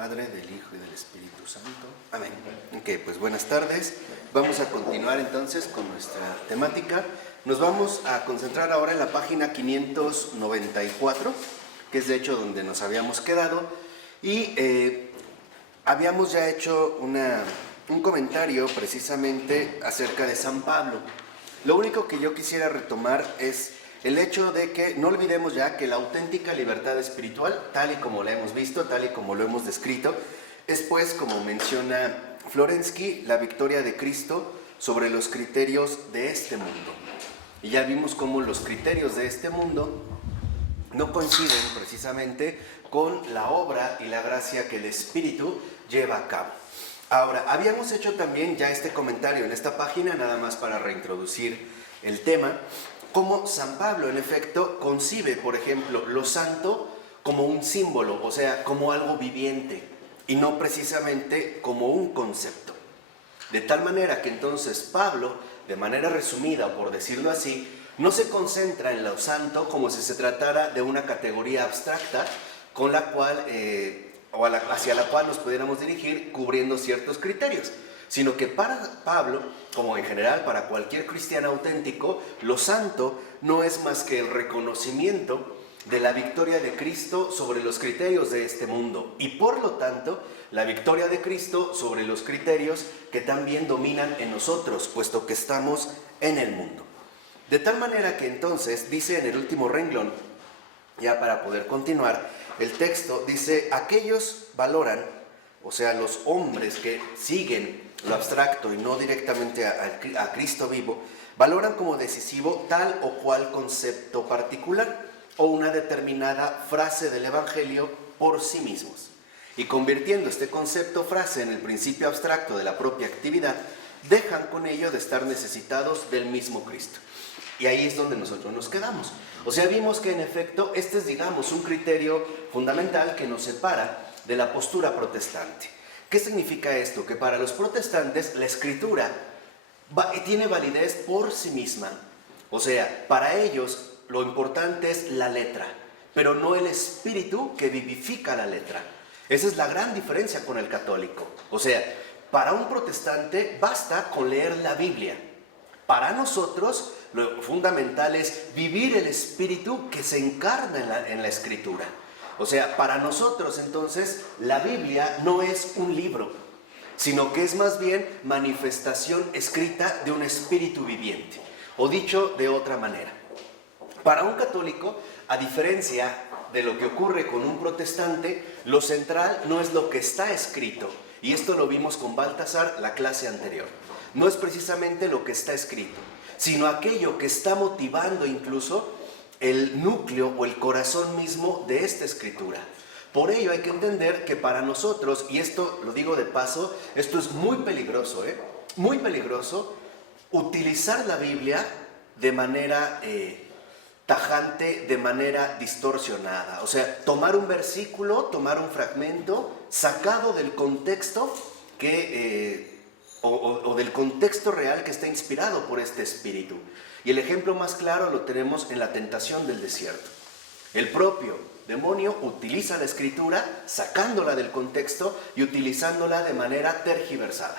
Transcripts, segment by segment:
Padre, del Hijo y del Espíritu Santo. Amén. Ok, pues buenas tardes. Vamos a continuar entonces con nuestra temática. Nos vamos a concentrar ahora en la página 594, que es de hecho donde nos habíamos quedado. Y habíamos ya hecho un comentario precisamente acerca de San Pablo. Lo único que yo quisiera retomar es el hecho de que no olvidemos ya que la auténtica libertad espiritual, tal y como la hemos visto, tal y como lo hemos descrito, es pues, como menciona Florensky, la victoria de Cristo sobre los criterios de este mundo. Y ya vimos cómo los criterios de este mundo no coinciden precisamente con la obra y la gracia que el Espíritu lleva a cabo. Ahora, habíamos hecho también ya este comentario en esta página, nada más para reintroducir el tema, cómo San Pablo, en efecto, concibe, por ejemplo, lo santo como un símbolo, o sea, como algo viviente, y no precisamente como un concepto. De tal manera que entonces Pablo, de manera resumida, o por decirlo así, no se concentra en lo santo como si se tratara de una categoría abstracta con la cual, hacia la cual nos pudiéramos dirigir cubriendo ciertos criterios, sino que para Pablo, como en general para cualquier cristiano auténtico, lo santo no es más que el reconocimiento de la victoria de Cristo sobre los criterios de este mundo y por lo tanto la victoria de Cristo sobre los criterios que también dominan en nosotros, puesto que estamos en el mundo. De tal manera que entonces, dice en el último renglón, ya para poder continuar, el texto dice: aquellos valoran, o sea, los hombres que siguen lo abstracto y no directamente a Cristo vivo, valoran como decisivo tal o cual concepto particular o una determinada frase del Evangelio por sí mismos. Y convirtiendo este concepto frase en el principio abstracto de la propia actividad, dejan con ello de estar necesitados del mismo Cristo. Y ahí es donde nosotros nos quedamos. O sea, vimos que en efecto este es, digamos, un criterio fundamental que nos separa de la postura protestante. ¿Qué significa esto? Que para los protestantes la escritura tiene validez por sí misma. O sea, para ellos lo importante es la letra, pero no el espíritu que vivifica la letra. Esa es la gran diferencia con el católico. O sea, para un protestante basta con leer la Biblia. Para nosotros lo fundamental es vivir el espíritu que se encarna en la escritura. O sea, para nosotros entonces la Biblia no es un libro, sino que es más bien manifestación escrita de un espíritu viviente. O dicho de otra manera, para un católico, a diferencia de lo que ocurre con un protestante, lo central no es lo que está escrito. Y esto lo vimos con Baltasar la clase anterior. No es precisamente lo que está escrito, sino aquello que está motivando incluso el núcleo o el corazón mismo de esta escritura. Por ello hay que entender que para nosotros, y esto lo digo de paso, esto es muy peligroso, muy peligroso, utilizar la Biblia de manera tajante, de manera distorsionada. O sea, tomar un versículo, tomar un fragmento sacado del contexto o del contexto real que está inspirado por este espíritu. Y el ejemplo más claro lo tenemos en la tentación del desierto. El propio demonio utiliza la escritura sacándola del contexto y utilizándola de manera tergiversada.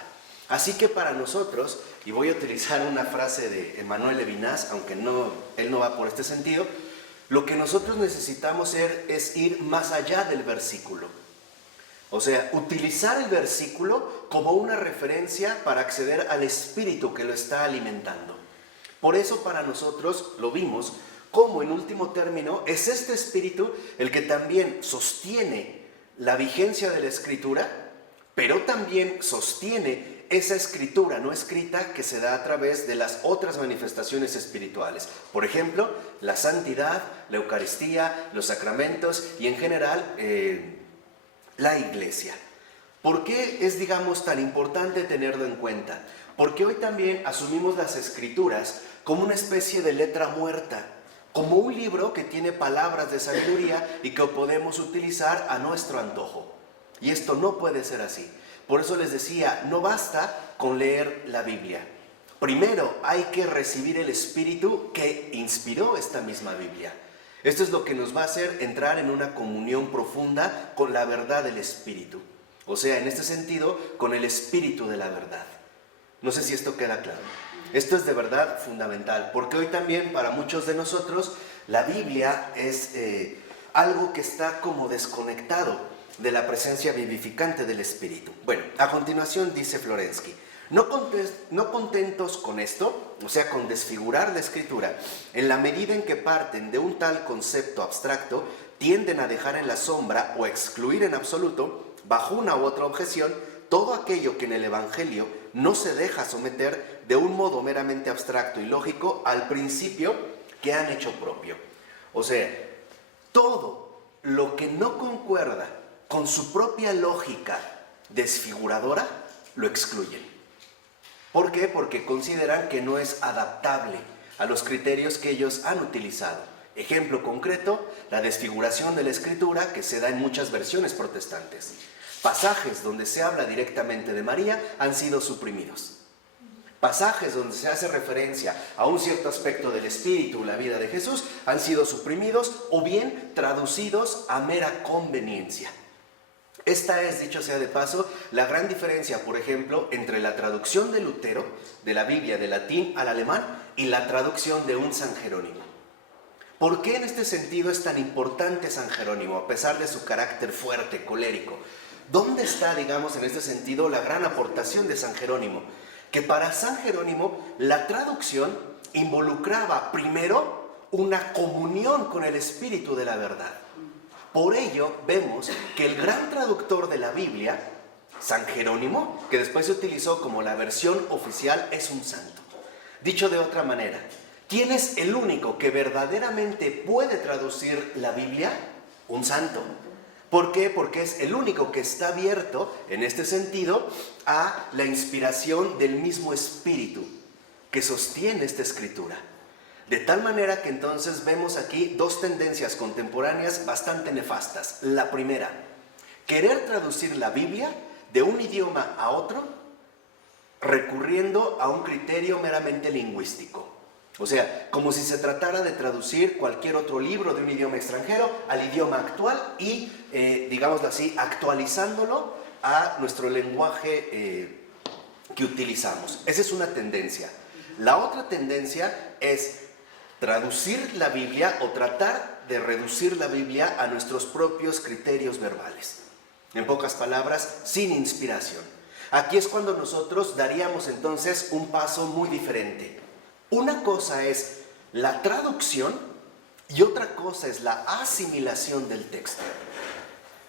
Así que para nosotros, y voy a utilizar una frase de Emmanuel Levinas, aunque él no va por este sentido, lo que nosotros necesitamos es ir más allá del versículo. O sea, utilizar el versículo como una referencia para acceder al espíritu que lo está alimentando. Por eso para nosotros lo vimos como en último término es este espíritu el que también sostiene la vigencia de la escritura, pero también sostiene esa escritura no escrita que se da a través de las otras manifestaciones espirituales. Por ejemplo, la santidad, la Eucaristía, los sacramentos y en general la iglesia. ¿Por qué es, digamos, tan importante tenerlo en cuenta? Porque hoy también asumimos las escrituras como una especie de letra muerta, como un libro que tiene palabras de sabiduría y que podemos utilizar a nuestro antojo. Y esto no puede ser así. Por eso les decía, no basta con leer la Biblia. Primero hay que recibir el espíritu que inspiró esta misma Biblia. Esto es lo que nos va a hacer entrar en una comunión profunda con la verdad del Espíritu. O sea, en este sentido, con el Espíritu de la verdad. No sé si esto queda claro. Esto es de verdad fundamental, porque hoy también para muchos de nosotros la Biblia es algo que está como desconectado de la presencia vivificante del Espíritu. Bueno, a continuación dice Florensky: no contentos con esto, o sea, con desfigurar la Escritura, en la medida en que parten de un tal concepto abstracto, tienden a dejar en la sombra o excluir en absoluto, bajo una u otra objeción, todo aquello que en el Evangelio no se deja someter de un modo meramente abstracto y lógico al principio que han hecho propio. O sea, todo lo que no concuerda con su propia lógica desfiguradora, lo excluyen. ¿Por qué? Porque consideran que no es adaptable a los criterios que ellos han utilizado. Ejemplo concreto, la desfiguración de la Escritura que se da en muchas versiones protestantes. Pasajes donde se habla directamente de María han sido suprimidos. Pasajes donde se hace referencia a un cierto aspecto del Espíritu, la vida de Jesús, han sido suprimidos o bien traducidos a mera conveniencia. Esta es, dicho sea de paso, la gran diferencia, por ejemplo, entre la traducción de Lutero, de la Biblia de latín al alemán, y la traducción de un San Jerónimo. ¿Por qué en este sentido es tan importante San Jerónimo, a pesar de su carácter fuerte, colérico? ¿Dónde está, digamos, en este sentido, la gran aportación de San Jerónimo? Que para San Jerónimo la traducción involucraba primero una comunión con el Espíritu de la verdad. Por ello vemos que el gran traductor de la Biblia, San Jerónimo, que después se utilizó como la versión oficial, es un santo. Dicho de otra manera, ¿quién es el único que verdaderamente puede traducir la Biblia? Un santo. ¿Por qué? Porque es el único que está abierto, en este sentido, a la inspiración del mismo Espíritu que sostiene esta Escritura. De tal manera que entonces vemos aquí dos tendencias contemporáneas bastante nefastas. La primera, querer traducir la Biblia de un idioma a otro recurriendo a un criterio meramente lingüístico. O sea, como si se tratara de traducir cualquier otro libro de un idioma extranjero al idioma actual y, digámoslo así, actualizándolo a nuestro lenguaje que utilizamos. Esa es una tendencia. La otra tendencia es traducir la Biblia o tratar de reducir la Biblia a nuestros propios criterios verbales. En pocas palabras, sin inspiración. Aquí es cuando nosotros daríamos entonces un paso muy diferente. Una cosa es la traducción y otra cosa es la asimilación del texto.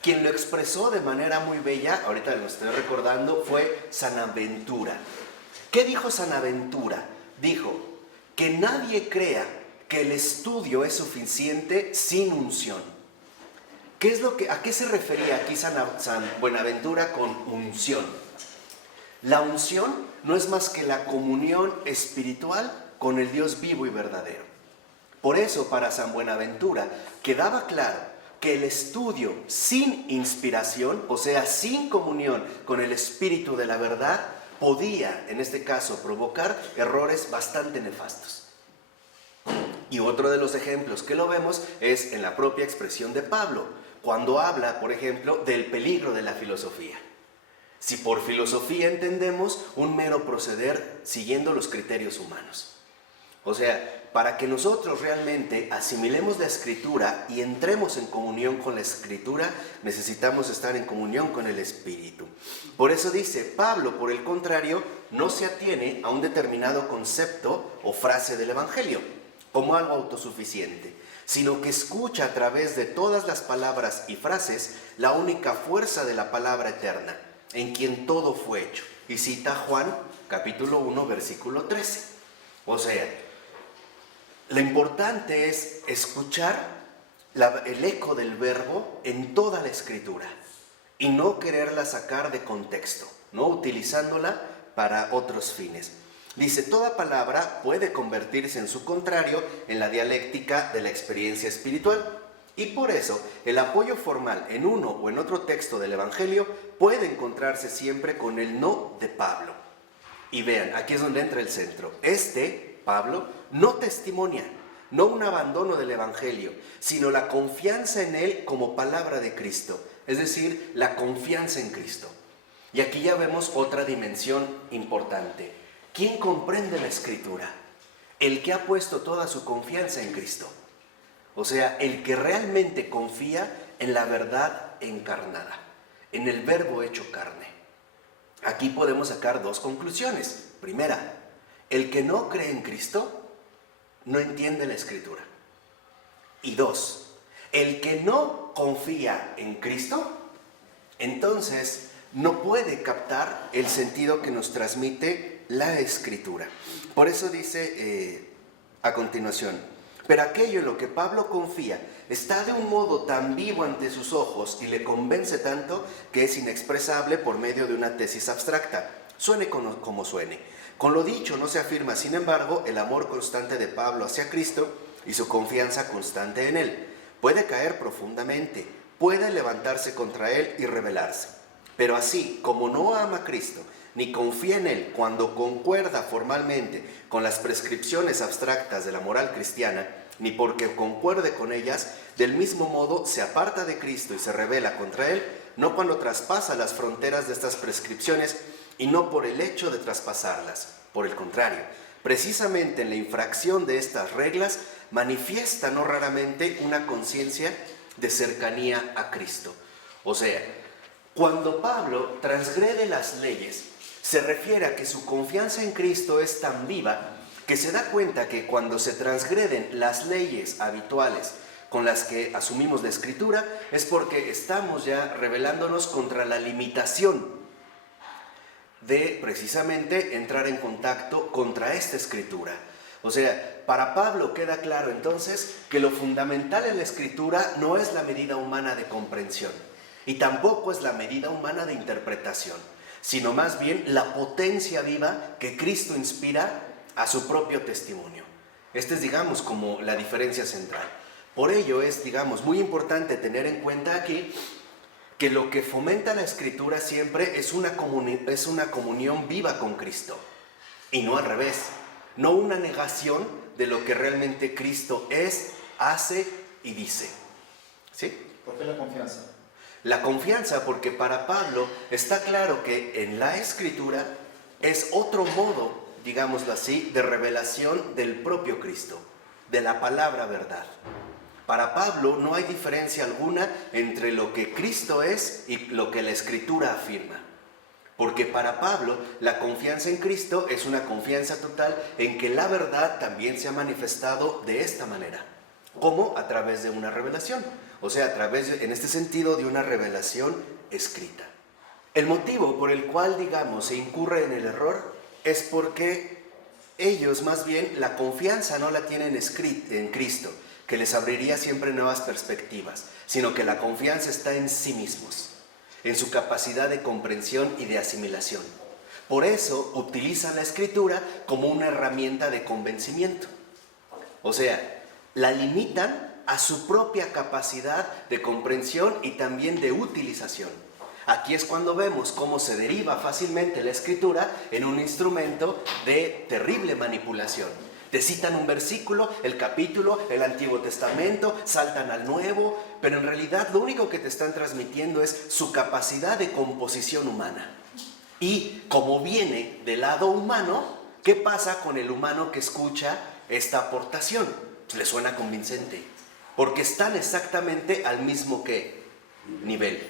Quien lo expresó de manera muy bella, ahorita lo estoy recordando, fue Sanaventura. ¿Qué dijo Sanaventura? Dijo que nadie crea que el estudio es suficiente sin unción. ¿A qué se refería aquí San Buenaventura con unción? La unción no es más que la comunión espiritual con el Dios vivo y verdadero. Por eso, para San Buenaventura, quedaba claro que el estudio sin inspiración, o sea, sin comunión con el Espíritu de la verdad, podía, en este caso, provocar errores bastante nefastos. Y otro de los ejemplos que lo vemos es en la propia expresión de Pablo, cuando habla, por ejemplo, del peligro de la filosofía. Si por filosofía entendemos un mero proceder siguiendo los criterios humanos. O sea, para que nosotros realmente asimilemos la Escritura y entremos en comunión con la Escritura, necesitamos estar en comunión con el Espíritu. Por eso dice, Pablo, por el contrario, no se atiene a un determinado concepto o frase del Evangelio, como algo autosuficiente, sino que escucha a través de todas las palabras y frases la única fuerza de la palabra eterna, en quien todo fue hecho. Y cita Juan, capítulo 1, versículo 13. O sea, lo importante es escuchar el eco del verbo en toda la Escritura y no quererla sacar de contexto, no utilizándola para otros fines. Dice, toda palabra puede convertirse en su contrario en la dialéctica de la experiencia espiritual. Y por eso, el apoyo formal en uno o en otro texto del Evangelio puede encontrarse siempre con el no de Pablo. Y vean, aquí es donde entra el centro. Pablo, no testimonia, no un abandono del Evangelio, sino la confianza en él como palabra de Cristo, es decir, la confianza en Cristo. Y aquí ya vemos otra dimensión importante. ¿Quién comprende la Escritura? El que ha puesto toda su confianza en Cristo. O sea, el que realmente confía en la verdad encarnada, en el Verbo hecho carne. Aquí podemos sacar dos conclusiones. Primera, el que no cree en Cristo no entiende la Escritura. Y dos, el que no confía en Cristo, entonces no puede captar el sentido que nos transmite la Escritura. Por eso dice a continuación: pero aquello en lo que Pablo confía está de un modo tan vivo ante sus ojos y le convence tanto que es inexpresable por medio de una tesis abstracta, suene como suene. Con lo dicho no se afirma, sin embargo, el amor constante de Pablo hacia Cristo y su confianza constante en él. Puede caer profundamente, puede levantarse contra él y rebelarse. Pero así como no ama a Cristo, ni confía en él cuando concuerda formalmente con las prescripciones abstractas de la moral cristiana, ni porque concuerde con ellas, del mismo modo se aparta de Cristo y se rebela contra él, no cuando traspasa las fronteras de estas prescripciones y no por el hecho de traspasarlas. Por el contrario, precisamente en la infracción de estas reglas manifiesta no raramente una conciencia de cercanía a Cristo. O sea, cuando Pablo transgrede las leyes, se refiere a que su confianza en Cristo es tan viva que se da cuenta que cuando se transgreden las leyes habituales con las que asumimos la Escritura, es porque estamos ya rebelándonos contra la limitación de precisamente entrar en contacto contra esta Escritura. O sea, para Pablo queda claro entonces que lo fundamental en la Escritura no es la medida humana de comprensión y tampoco es la medida humana de interpretación, sino más bien la potencia viva que Cristo inspira a su propio testimonio. Esta es, digamos, como la diferencia central. Por ello es, digamos, muy importante tener en cuenta aquí que lo que fomenta la Escritura siempre es una comunión viva con Cristo, y no al revés, no una negación de lo que realmente Cristo es, hace y dice. ¿Sí? ¿Por qué la confianza? La confianza porque para Pablo está claro que en la Escritura es otro modo, digámoslo así, de revelación del propio Cristo, de la palabra verdad. Para Pablo no hay diferencia alguna entre lo que Cristo es y lo que la Escritura afirma. Porque para Pablo la confianza en Cristo es una confianza total en que la verdad también se ha manifestado de esta manera. ¿Cómo? A través de una revelación. O sea, a través, en este sentido, de una revelación escrita. El motivo por el cual, digamos, se incurre en el error es porque ellos, más bien, la confianza no la tienen en Cristo, que les abriría siempre nuevas perspectivas, sino que la confianza está en sí mismos, en su capacidad de comprensión y de asimilación. Por eso utilizan la Escritura como una herramienta de convencimiento. O sea, la limitan a su propia capacidad de comprensión y también de utilización. Aquí es cuando vemos cómo se deriva fácilmente la Escritura en un instrumento de terrible manipulación. Te citan un versículo, el capítulo, el Antiguo Testamento, saltan al Nuevo, pero en realidad lo único que te están transmitiendo es su capacidad de composición humana. Y como viene del lado humano, ¿qué pasa con el humano que escucha esta aportación? Pues le suena convincente, porque están exactamente al mismo nivel.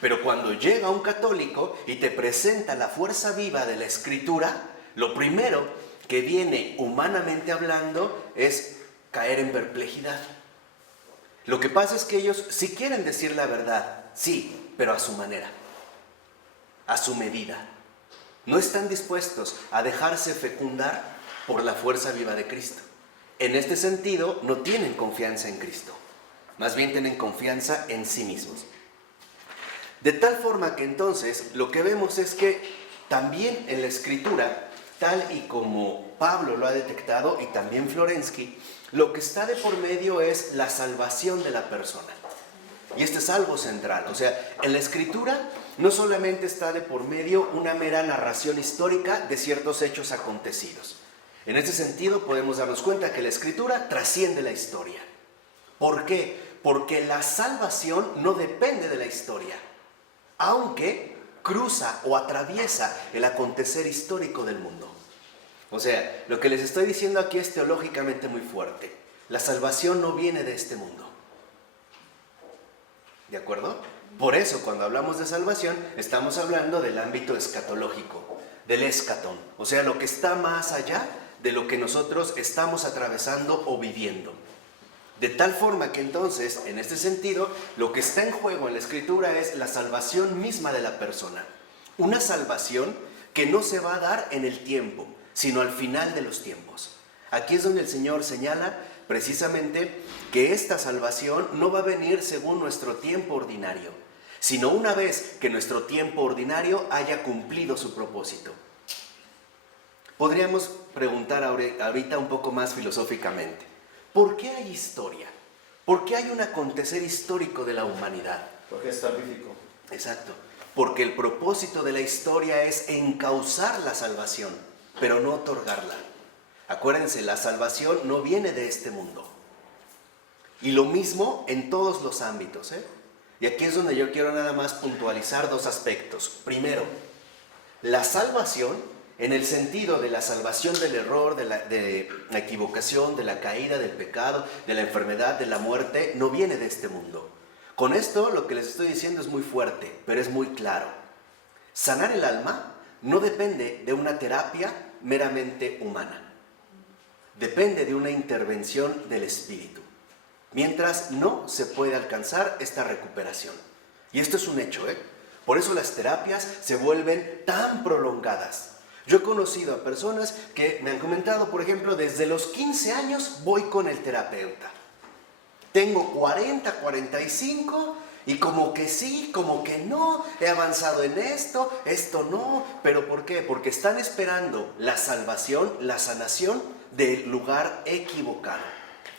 Pero cuando llega un católico y te presenta la fuerza viva de la Escritura, lo primero que viene humanamente hablando es caer en perplejidad. Lo que pasa es que ellos sí quieren decir la verdad, sí, pero a su manera, a su medida. No están dispuestos a dejarse fecundar por la fuerza viva de Cristo. En este sentido, no tienen confianza en Cristo, más bien tienen confianza en sí mismos. De tal forma que entonces lo que vemos es que también en la Escritura, tal y como Pablo lo ha detectado y también Florensky, lo que está de por medio es la salvación de la persona. Y este es algo central. O sea, en la Escritura no solamente está de por medio una mera narración histórica de ciertos hechos acontecidos. En este sentido podemos darnos cuenta que la Escritura trasciende la historia. ¿Por qué? Porque la salvación no depende de la historia, aunque cruza o atraviesa el acontecer histórico del mundo. O sea, lo que les estoy diciendo aquí es teológicamente muy fuerte. La salvación no viene de este mundo. ¿De acuerdo? Por eso, cuando hablamos de salvación, estamos hablando del ámbito escatológico, del escatón. O sea, lo que está más allá de lo que nosotros estamos atravesando o viviendo. De tal forma que entonces, en este sentido, lo que está en juego en la Escritura es la salvación misma de la persona. Una salvación que no se va a dar en el tiempo, sino al final de los tiempos. Aquí es donde el Señor señala precisamente que esta salvación no va a venir según nuestro tiempo ordinario, sino una vez que nuestro tiempo ordinario haya cumplido su propósito. Podríamos preguntar ahorita un poco más filosóficamente, ¿por qué hay historia? ¿Por qué hay un acontecer histórico de la humanidad? Porque es salvífico. Exacto, porque el propósito de la historia es encauzar la salvación, pero no otorgarla. Acuérdense, la salvación no viene de este mundo. Y lo mismo en todos los ámbitos, Y aquí es donde yo quiero nada más puntualizar dos aspectos. Primero, la salvación, en el sentido de la salvación del error, de la equivocación, de la caída, del pecado, de la enfermedad, de la muerte, no viene de este mundo. Con esto lo que les estoy diciendo es muy fuerte, pero es muy claro. Sanar el alma no depende de una terapia meramente humana. Depende de una intervención del Espíritu. Mientras no se puede alcanzar esta recuperación. Y esto es un hecho, Por eso las terapias se vuelven tan prolongadas. Yo he conocido a personas que me han comentado, por ejemplo, desde los 15 años voy con el terapeuta. Tengo 40, 45 y como que sí, como que no, he avanzado en esto no. ¿Pero por qué? Porque están esperando la salvación, la sanación del lugar equivocado.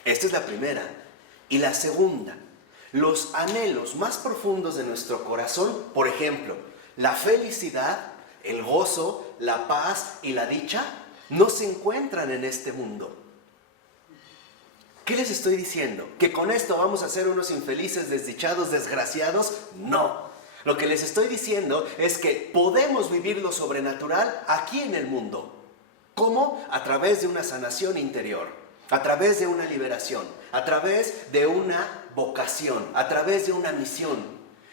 Esta es la primera. Y la segunda, los anhelos más profundos de nuestro corazón, por ejemplo, la felicidad, el gozo, la paz y la dicha, no se encuentran en este mundo. ¿Qué les estoy diciendo? ¿Que con esto vamos a ser unos infelices, desdichados, desgraciados? No. Lo que les estoy diciendo es que podemos vivir lo sobrenatural aquí en el mundo. ¿Cómo? A través de una sanación interior, a través de una liberación, a través de una vocación, a través de una misión.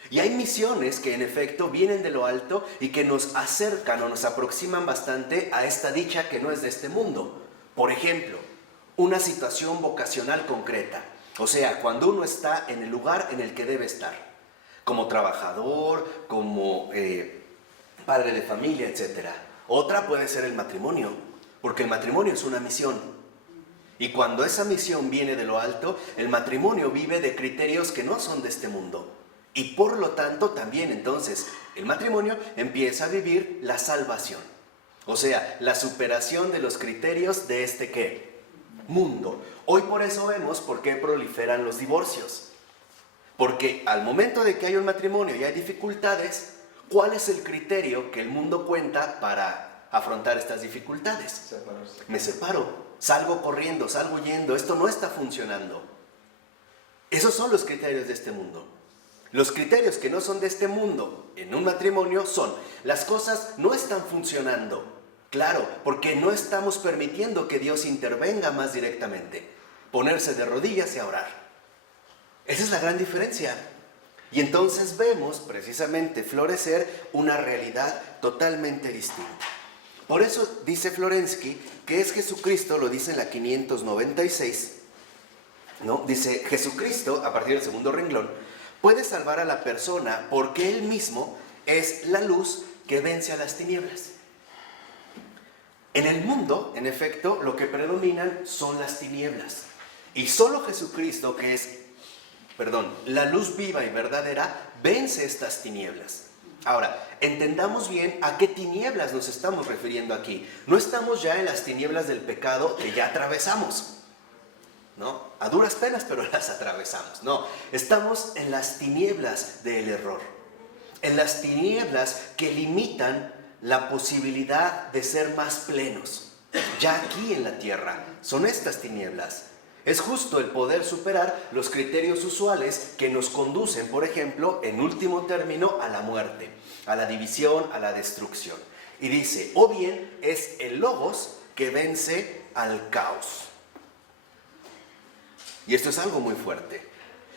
Y hay misiones que en efecto vienen de lo alto y que nos acercan o nos aproximan bastante a esta dicha que no es de este mundo. Por ejemplo, una situación vocacional concreta. O sea, cuando uno está en el lugar en el que debe estar. Como trabajador, como padre de familia, etc. Otra puede ser el matrimonio, porque el matrimonio es una misión. Y cuando esa misión viene de lo alto, el matrimonio vive de criterios que no son de este mundo. Y por lo tanto también entonces el matrimonio empieza a vivir la salvación. O sea, la superación de los criterios de este ¿qué? Mundo. Hoy por eso vemos por qué proliferan los divorcios. Porque al momento de que hay un matrimonio y hay dificultades, ¿cuál es el criterio que el mundo cuenta para afrontar estas dificultades? Separarse. Me separo, salgo corriendo, salgo huyendo, esto no está funcionando. Esos son los criterios de este mundo. Los criterios que no son de este mundo en un matrimonio son: las cosas no están funcionando. Claro, porque no estamos permitiendo que Dios intervenga más directamente. Ponerse de rodillas y a orar. Esa es la gran diferencia. Y entonces vemos precisamente florecer una realidad totalmente distinta. Por eso dice Florensky que es Jesucristo, lo dice en la 596, ¿no? Dice: Jesucristo, a partir del segundo renglón, puede salvar a la persona porque Él mismo es la luz que vence a las tinieblas. En el mundo, en efecto, lo que predominan son las tinieblas. Y solo Jesucristo, que es, la luz viva y verdadera, vence estas tinieblas. Ahora, entendamos bien a qué tinieblas nos estamos refiriendo aquí. No estamos ya en las tinieblas del pecado que ya atravesamos, ¿no? A duras penas, pero las atravesamos. No, estamos en las tinieblas del error. En las tinieblas que limitan la posibilidad de ser más plenos. ya aquí en la tierra. Son estas tinieblas. Es justo el poder superar los criterios usuales que nos conducen, por ejemplo, en último término, a la muerte, a la división, a la destrucción. Y dice, o bien es el logos que vence al caos. Y esto es algo muy fuerte.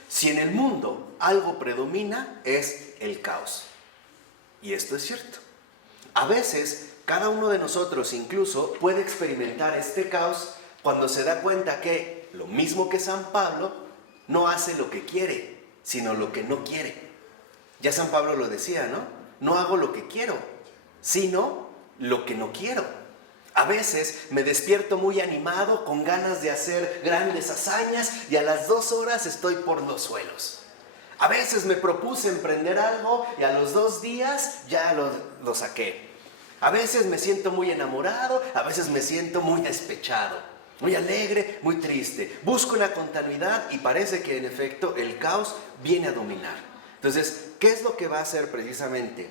Si en el mundo algo predomina, es el caos. Y esto es cierto. A veces, cada uno de nosotros incluso puede experimentar este caos cuando se da cuenta que, lo mismo que San Pablo, no hace lo que quiere, sino lo que no quiere. Ya San Pablo lo decía, ¿no? No hago lo que quiero, sino lo que no quiero. A veces me despierto muy animado, con ganas de hacer grandes hazañas, y a las 2 horas estoy por los suelos. A veces me propuse emprender algo y a los 2 días ya lo saqué. A veces me siento muy enamorado, a veces me siento muy despechado, muy alegre, muy triste. Busco una continuidad y parece que en efecto el caos viene a dominar. Entonces, ¿qué es lo que va a hacer precisamente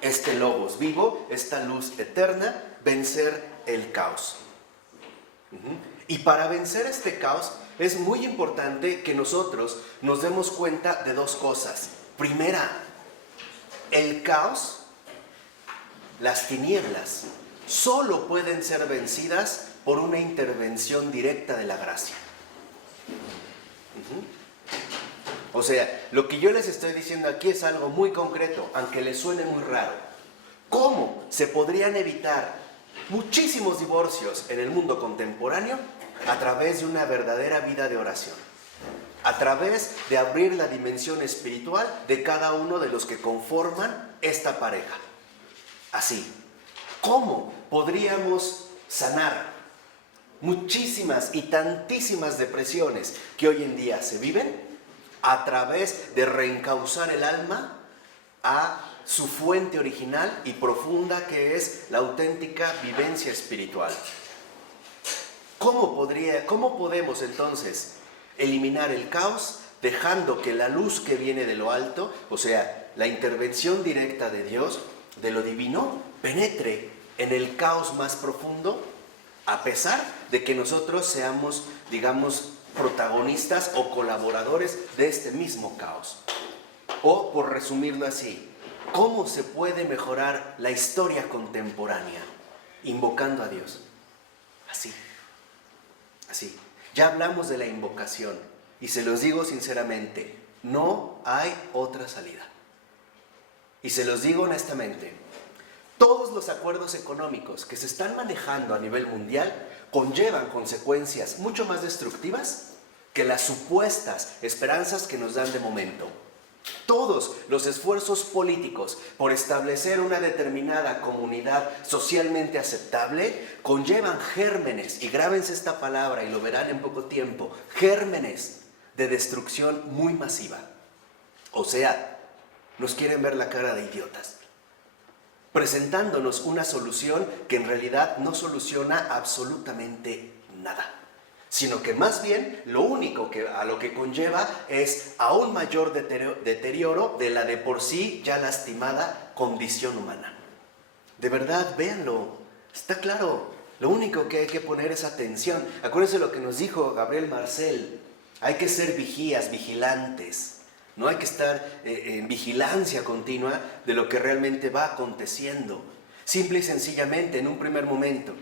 este logos vivo, esta luz eterna? Vencer el caos. Y para vencer este caos es muy importante que nosotros nos demos cuenta de 2 cosas. Primera, el caos, las tinieblas, solo pueden ser vencidas por una intervención directa de la gracia. O sea, lo que yo les estoy diciendo aquí es algo muy concreto, aunque les suene muy raro. ¿Cómo se podrían evitar muchísimos divorcios en el mundo contemporáneo? A través de una verdadera vida de oración, a través de abrir la dimensión espiritual de cada uno de los que conforman esta pareja. Así, ¿cómo podríamos sanar muchísimas y tantísimas depresiones que hoy en día se viven? A través de reencauzar el alma a su fuente original y profunda, que es la auténtica vivencia espiritual. ¿Cómo podemos entonces eliminar el caos dejando que la luz que viene de lo alto, o sea, la intervención directa de Dios, de lo divino, penetre en el caos más profundo, a pesar de que nosotros seamos, digamos, protagonistas o colaboradores de este mismo caos? O, por resumirlo así, ¿cómo se puede mejorar la historia contemporánea? Invocando a Dios. Así. Ya hablamos de la invocación y se los digo sinceramente, no hay otra salida. Y se los digo honestamente, todos los acuerdos económicos que se están manejando a nivel mundial conllevan consecuencias mucho más destructivas que las supuestas esperanzas que nos dan de momento. Todos los esfuerzos políticos por establecer una determinada comunidad socialmente aceptable conllevan gérmenes, y grábense esta palabra y lo verán en poco tiempo, gérmenes de destrucción muy masiva. O sea, nos quieren ver la cara de idiotas, presentándonos una solución que en realidad no soluciona absolutamente nada, sino que más bien lo único a lo que conlleva es a un mayor deterioro de la de por sí ya lastimada condición humana. De verdad, véanlo, está claro, lo único que hay que poner es atención. Acuérdense lo que nos dijo Gabriel Marcel, hay que ser vigilantes, no hay que estar en vigilancia continua de lo que realmente va aconteciendo. Simple y sencillamente, en un primer momento,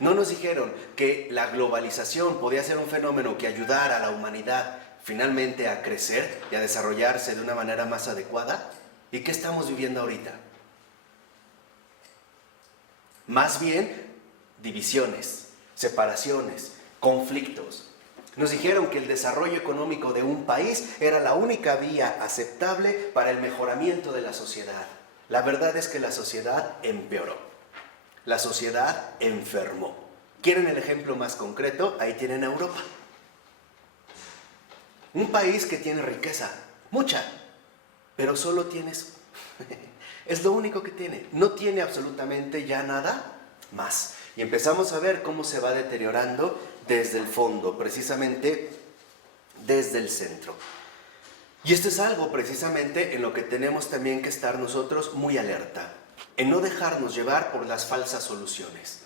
no nos dijeron que la globalización podía ser un fenómeno que ayudara a la humanidad finalmente a crecer y a desarrollarse de una manera más adecuada. ¿Y qué estamos viviendo ahorita? Más bien, divisiones, separaciones, conflictos. Nos dijeron que el desarrollo económico de un país era la única vía aceptable para el mejoramiento de la sociedad. La verdad es que la sociedad empeoró. La sociedad enfermó. ¿Quieren el ejemplo más concreto? Ahí tienen a Europa. Un país que tiene riqueza, mucha, pero solo tiene eso. Es lo único que tiene. No tiene absolutamente ya nada más. Y empezamos a ver cómo se va deteriorando desde el fondo, precisamente desde el centro. Y esto es algo precisamente en lo que tenemos también que estar nosotros muy alerta, en no dejarnos llevar por las falsas soluciones.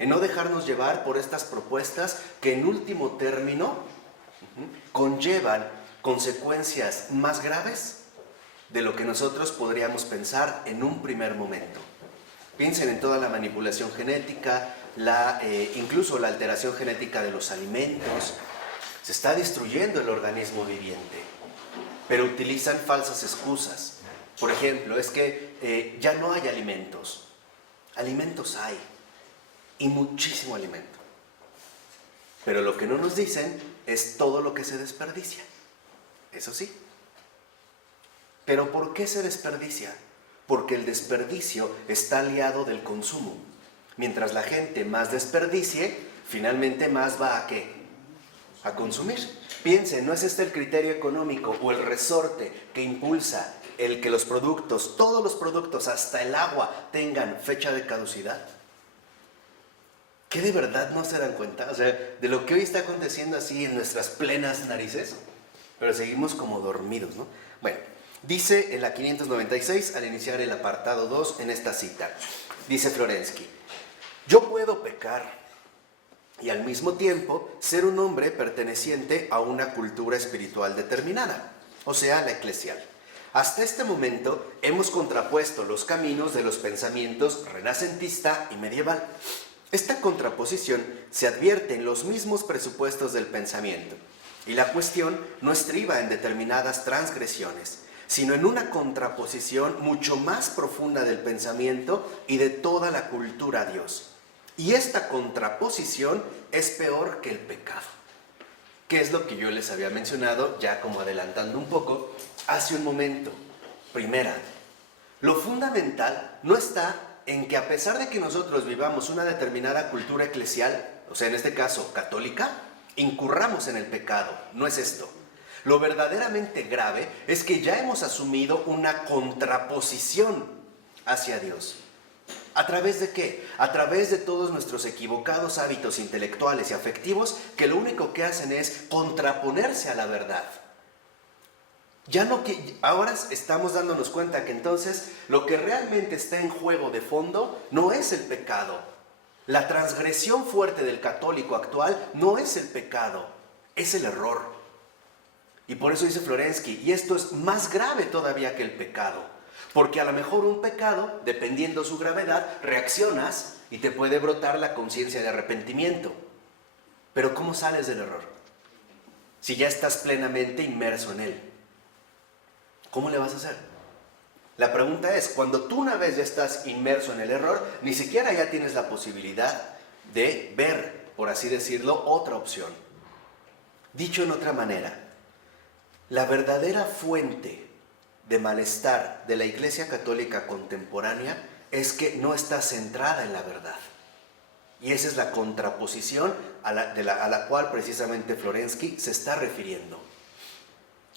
en no dejarnos llevar por estas propuestas que en último término conllevan consecuencias más graves de lo que nosotros podríamos pensar en un primer momento. Piensen en toda la manipulación genética, incluso la alteración genética de los alimentos. Se está destruyendo el organismo viviente, pero utilizan falsas excusas. Por ejemplo, es que ya no hay alimentos. Alimentos hay, y muchísimo alimento. Pero lo que no nos dicen es todo lo que se desperdicia. Eso sí. ¿Pero por qué se desperdicia? Porque el desperdicio está aliado del consumo. Mientras la gente más desperdicie, finalmente más va a ¿qué? A consumir. Piensen, ¿no es este el criterio económico o el resorte que impulsa el que los productos, todos los productos, hasta el agua, tengan fecha de caducidad? ¿Qué de verdad no se dan cuenta? O sea, de lo que hoy está aconteciendo así en nuestras plenas narices, pero seguimos como dormidos, ¿no? Bueno, dice en la 596, al iniciar el apartado 2, en esta cita, dice Florensky: yo puedo pecar y al mismo tiempo ser un hombre perteneciente a una cultura espiritual determinada, o sea, la eclesial. Hasta este momento hemos contrapuesto los caminos de los pensamientos renacentista y medieval. Esta contraposición se advierte en los mismos presupuestos del pensamiento, y la cuestión no estriba en determinadas transgresiones, sino en una contraposición mucho más profunda del pensamiento y de toda la cultura a Dios. Y esta contraposición es peor que el pecado, que es lo que yo les había mencionado, ya como adelantando un poco, hace un momento. Primera, lo fundamental no está en que a pesar de que nosotros vivamos una determinada cultura eclesial, o sea, en este caso católica, incurramos en el pecado. No es esto. Lo verdaderamente grave es que ya hemos asumido una contraposición hacia Dios. ¿A través de qué? A través de todos nuestros equivocados hábitos intelectuales y afectivos que lo único que hacen es contraponerse a la verdad. Ahora estamos dándonos cuenta que entonces lo que realmente está en juego de fondo no es el pecado. La transgresión fuerte del católico actual no es el pecado, es el error. Y por eso dice Florensky, y esto es más grave todavía que el pecado, porque a lo mejor un pecado, dependiendo su gravedad, reaccionas y te puede brotar la conciencia de arrepentimiento. Pero ¿cómo sales del error? Si ya estás plenamente inmerso en él. ¿Cómo le vas a hacer? La pregunta es, cuando tú una vez ya estás inmerso en el error, ni siquiera ya tienes la posibilidad de ver, por así decirlo, otra opción. Dicho en otra manera, la verdadera fuente de malestar de la Iglesia Católica contemporánea es que no está centrada en la verdad. Y esa es la contraposición a la cual precisamente Florensky se está refiriendo.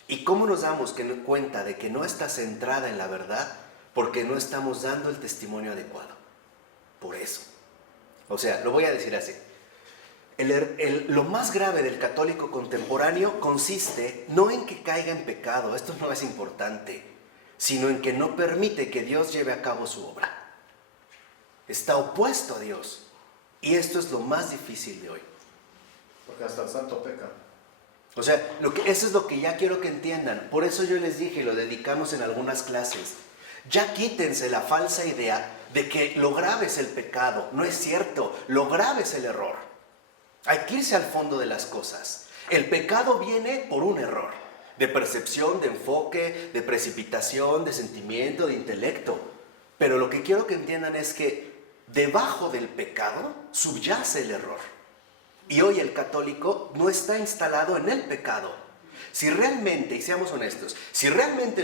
¿Y cómo nos damos cuenta de que no está centrada en la verdad? Porque no estamos dando el testimonio adecuado. Por eso. O sea, lo voy a decir así. Lo más grave del católico contemporáneo consiste no en que caiga en pecado, esto no es importante, sino en que no permite que Dios lleve a cabo su obra. Está opuesto a Dios. Y esto es lo más difícil de hoy. Porque hasta el santo peca. O sea, eso es lo que ya quiero que entiendan. Por eso yo les dije, y lo dedicamos en algunas clases, ya quítense la falsa idea de que lo grave es el pecado. No es cierto, lo grave es el error. Hay que irse al fondo de las cosas. El pecado viene por un error, de percepción, de enfoque, de precipitación, de sentimiento, de intelecto. Pero lo que quiero que entiendan es que debajo del pecado subyace el error. Y hoy el católico no está instalado en el pecado. Si realmente, y seamos honestos, si realmente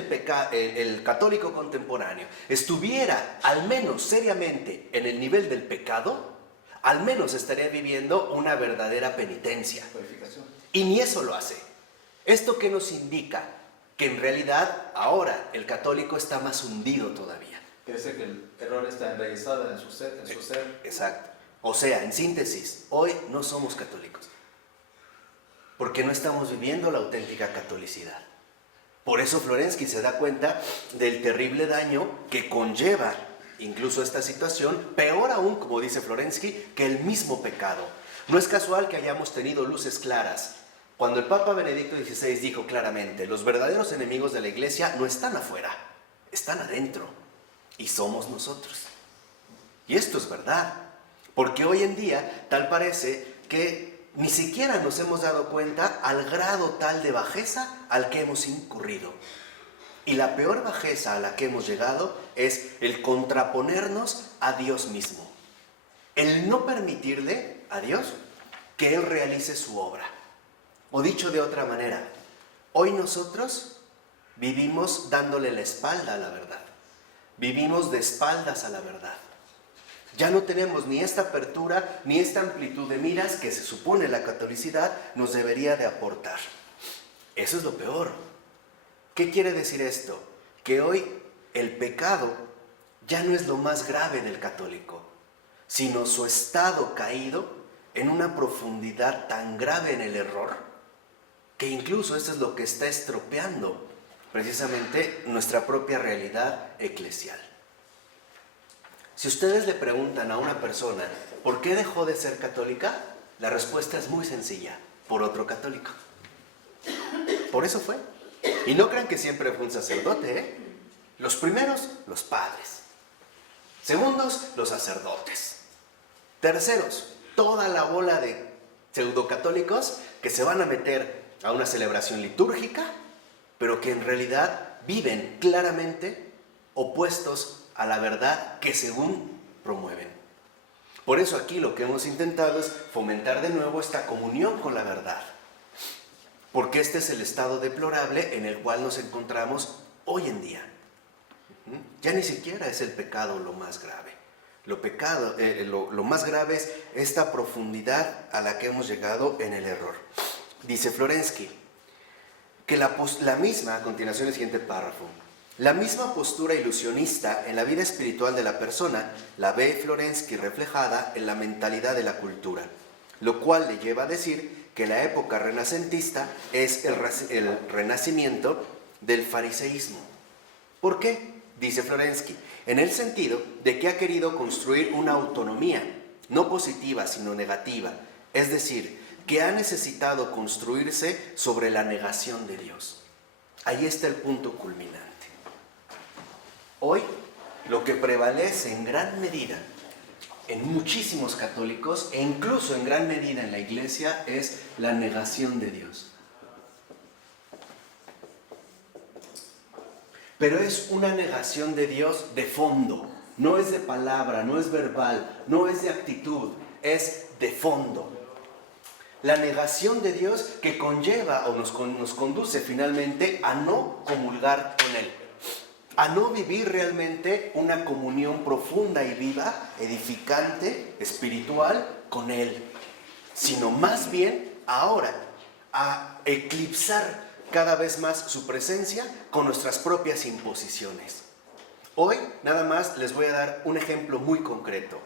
el católico contemporáneo estuviera al menos seriamente en el nivel del pecado, al menos estaría viviendo una verdadera penitencia. Y ni eso lo hace. ¿Esto qué nos indica? Que en realidad ahora el católico está más hundido todavía. Quiere decir que el error está enraizado en su ser. Exacto. O sea, en síntesis, hoy no somos católicos, porque no estamos viviendo la auténtica catolicidad. Por eso Florensky se da cuenta del terrible daño que conlleva incluso esta situación, peor aún, como dice Florensky, que el mismo pecado. No es casual que hayamos tenido luces claras. Cuando el Papa Benedicto XVI dijo claramente, los verdaderos enemigos de la Iglesia no están afuera, están adentro, y somos nosotros. Y esto es verdad, porque hoy en día tal parece que ni siquiera nos hemos dado cuenta al grado tal de bajeza al que hemos incurrido. Y la peor bajeza a la que hemos llegado es el contraponernos a Dios mismo. El no permitirle a Dios que Él realice su obra. O dicho de otra manera, hoy nosotros vivimos dándole la espalda a la verdad. Vivimos de espaldas a la verdad. Ya no tenemos ni esta apertura, ni esta amplitud de miras que se supone la catolicidad nos debería de aportar. Eso es lo peor. ¿Qué quiere decir esto? Que hoy el pecado ya no es lo más grave del católico, sino su estado caído en una profundidad tan grave en el error, que incluso eso es lo que está estropeando precisamente nuestra propia realidad eclesial. Si ustedes le preguntan a una persona ¿por qué dejó de ser católica? La respuesta es muy sencilla: por otro católico. Por eso fue. Y no crean que siempre fue un sacerdote, ¿eh? Los primeros, los padres. Segundos, los sacerdotes. Terceros, toda la bola de pseudocatólicos que se van a meter a una celebración litúrgica, pero que en realidad viven claramente opuestos a la verdad que según promueven. Por eso aquí lo que hemos intentado es fomentar de nuevo esta comunión con la verdad, porque este es el estado deplorable en el cual nos encontramos hoy en día. Ya ni siquiera es el pecado lo más grave. Lo más grave es esta profundidad a la que hemos llegado en el error. Dice Florensky que la misma, a continuación el siguiente párrafo, la misma postura ilusionista en la vida espiritual de la persona la ve Florensky reflejada en la mentalidad de la cultura, lo cual le lleva a decir que la época renacentista es el renacimiento del fariseísmo. ¿Por qué? Dice Florensky, en el sentido de que ha querido construir una autonomía, no positiva sino negativa, es decir, que ha necesitado construirse sobre la negación de Dios. Ahí está el punto culminante. Hoy, lo que prevalece en gran medida en muchísimos católicos, e incluso en gran medida en la Iglesia, es la negación de Dios. Pero es una negación de Dios de fondo, no es de palabra, no es verbal, no es de actitud, es de fondo. La negación de Dios que conlleva o nos conduce finalmente a no comulgar con Él, a no vivir realmente una comunión profunda y viva, edificante, espiritual con Él, sino más bien ahora a eclipsar cada vez más su presencia con nuestras propias imposiciones. Hoy nada más les voy a dar un ejemplo muy concreto.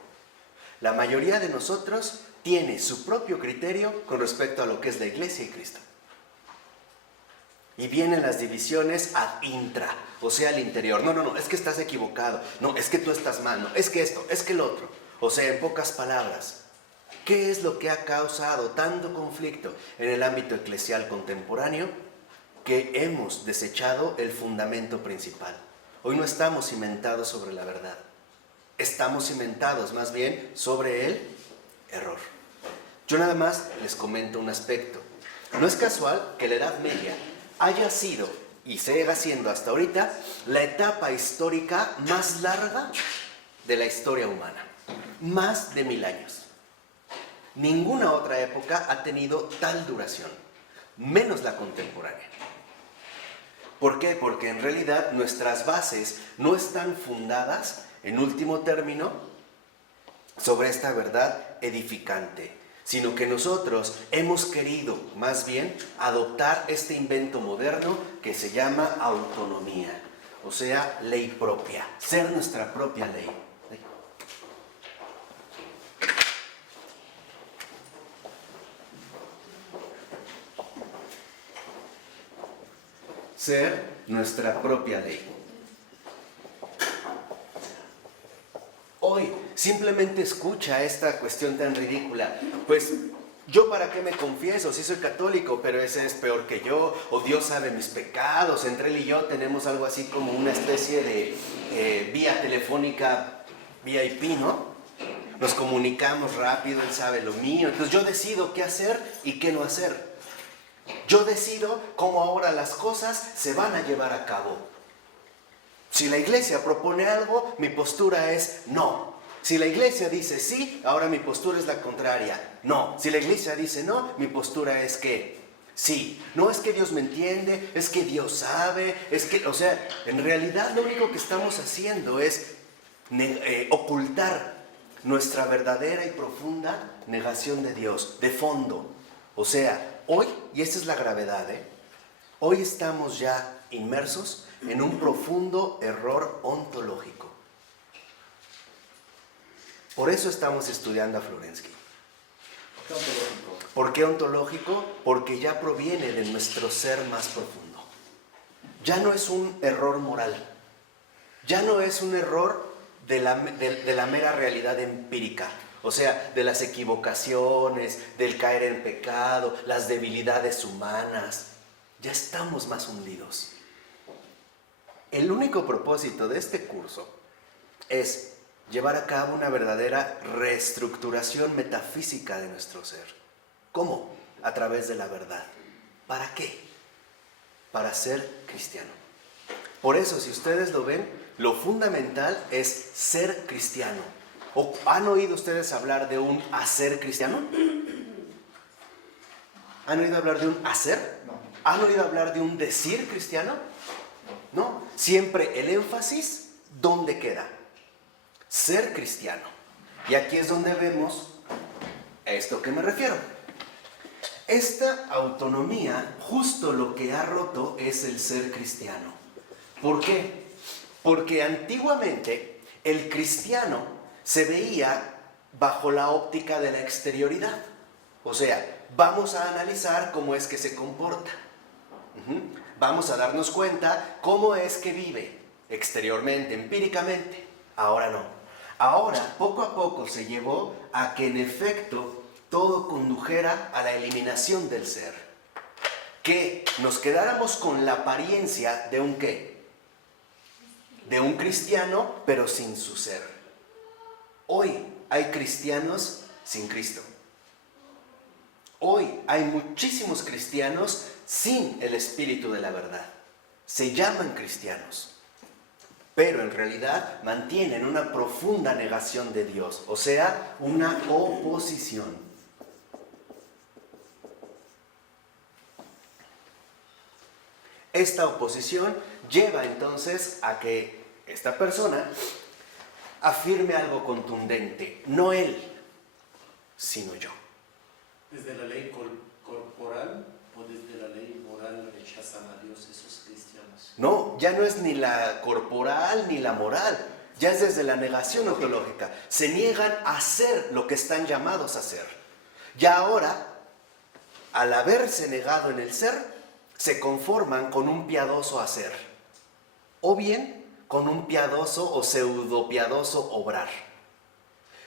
La mayoría de nosotros tiene su propio criterio con respecto a lo que es la Iglesia y Cristo. Y vienen las divisiones ad intra, o sea, al interior. No, es que estás equivocado. No, es que tú estás mal. No, es que esto, es que el otro. O sea, en pocas palabras, ¿qué es lo que ha causado tanto conflicto en el ámbito eclesial contemporáneo? Que hemos desechado el fundamento principal. Hoy no estamos cimentados sobre la verdad. Estamos cimentados más bien sobre el error. Yo nada más les comento un aspecto. No es casual que la Edad Media haya sido, y siga siendo hasta ahorita, la etapa histórica más larga de la historia humana. Más de 1000 años. Ninguna otra época ha tenido tal duración, menos la contemporánea. ¿Por qué? Porque en realidad nuestras bases no están fundadas, en último término, sobre esta verdad edificante, sino que nosotros hemos querido, más bien, adoptar este invento moderno que se llama autonomía, o sea, ley propia, ser nuestra propia ley. Ser nuestra propia ley. hoy simplemente escucha esta cuestión tan ridícula. Pues, ¿yo para qué me confieso? Sí soy católico, pero ese es peor que yo, o Dios sabe mis pecados. Entre él y yo tenemos algo así como una especie de vía telefónica VIP, ¿no? Nos comunicamos rápido, él sabe lo mío. Entonces yo decido qué hacer y qué no hacer. Yo decido cómo ahora las cosas se van a llevar a cabo. Si la iglesia propone algo, mi postura es no. Si la iglesia dice sí, ahora mi postura es la contraria. No. Si la iglesia dice no, mi postura es que sí. No es que Dios me entiende, es que Dios sabe, es que, o sea, en realidad lo único que estamos haciendo es ocultar nuestra verdadera y profunda negación de Dios, de fondo. O sea, hoy, y esta es la gravedad, hoy estamos ya inmersos en un profundo error ontológico. Por eso estamos estudiando a Florensky. ¿Por qué ontológico? ¿Por qué ontológico? Porque ya proviene de nuestro ser más profundo. Ya no es un error moral. Ya no es un error de la mera realidad empírica. O sea, de las equivocaciones, del caer en pecado, las debilidades humanas. Ya estamos más hundidos. El único propósito de este curso es llevar a cabo una verdadera reestructuración metafísica de nuestro ser. ¿Cómo? A través de la verdad. ¿Para qué? Para ser cristiano. Por eso, si ustedes lo ven, lo fundamental es ser cristiano. ¿O han oído ustedes hablar de un hacer cristiano? ¿Han oído hablar de un hacer? No. ¿Han oído hablar de un decir cristiano? No. Siempre el énfasis, ¿dónde queda? Ser cristiano. Y aquí es donde vemos a esto que me refiero. Esta autonomía, justo lo que ha roto es el ser cristiano. ¿Por qué? Porque antiguamente el cristiano se veía bajo la óptica de la exterioridad. O sea, vamos a analizar cómo es que se comporta. Vamos a darnos cuenta cómo es que vive exteriormente, empíricamente. Ahora no. Ahora, poco a poco se llevó a que en efecto todo condujera a la eliminación del ser. Que nos quedáramos con la apariencia de un ¿qué? De un cristiano, pero sin su ser. Hoy hay cristianos sin Cristo. Hoy hay muchísimos cristianos sin el espíritu de la verdad. Se llaman cristianos, pero en realidad mantienen una profunda negación de Dios, o sea, una oposición. Esta oposición lleva entonces a que esta persona afirme algo contundente, no él, sino yo. ¿Desde la ley corporal o desde la ley moral rechazan a Dios esos cristianos? No, ya no es ni la corporal ni la moral, ya es desde la negación ontológica. Se niegan a hacer lo que están llamados a hacer. Ya ahora, al haberse negado en el ser, se conforman con un piadoso hacer, o bien con un piadoso o pseudo piadoso obrar.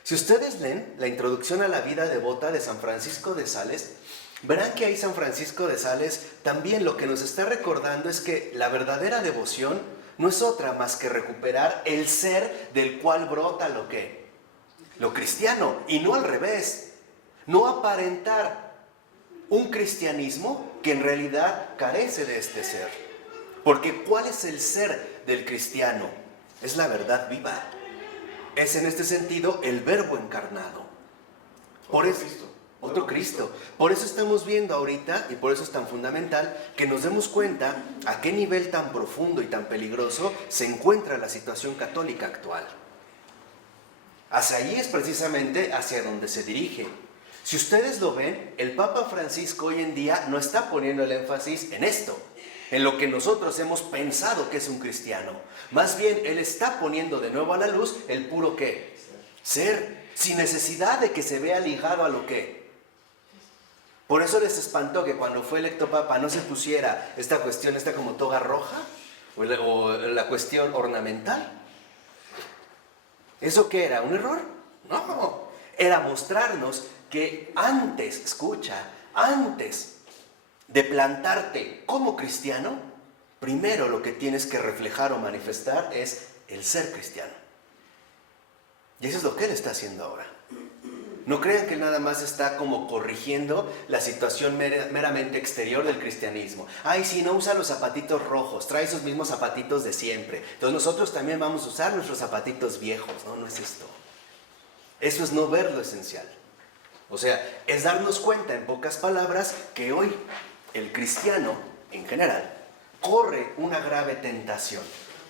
Si ustedes leen la introducción a la vida devota de San Francisco de Sales, verán que ahí San Francisco de Sales también lo que nos está recordando es que la verdadera devoción no es otra más que recuperar el ser del cual brota lo que, lo cristiano, y no al revés, no aparentar un cristianismo que en realidad carece de este ser. Porque ¿cuál es el ser del cristiano? Es la verdad viva. Es en este sentido el verbo encarnado. Por eso, otro Cristo. Por eso estamos viendo ahorita, y por eso es tan fundamental, que nos demos cuenta a qué nivel tan profundo y tan peligroso se encuentra la situación católica actual. Hacia ahí es precisamente hacia donde se dirige. Si ustedes lo ven, el Papa Francisco hoy en día no está poniendo el énfasis en esto, en lo que nosotros hemos pensado que es un cristiano. Más bien, él está poniendo de nuevo a la luz el puro ¿qué? Ser, sin necesidad de que se vea ligado a lo que. Por eso les espantó que cuando fue electo Papa no se pusiera esta cuestión, esta como toga roja, o la cuestión ornamental. ¿Eso qué era? ¿Un error? No, era mostrarnos que antes, escucha, antes de plantarte como cristiano, primero lo que tienes que reflejar o manifestar es el ser cristiano. Y eso es lo que él está haciendo ahora. No crean que él nada más está como corrigiendo la situación meramente exterior del cristianismo. Ay, si no usa los zapatitos rojos, trae esos mismos zapatitos de siempre. Entonces nosotros también vamos a usar nuestros zapatitos viejos. No, no es esto. Eso es no ver lo esencial. O sea, es darnos cuenta, en pocas palabras, que hoy el cristiano, en general, corre una grave tentación.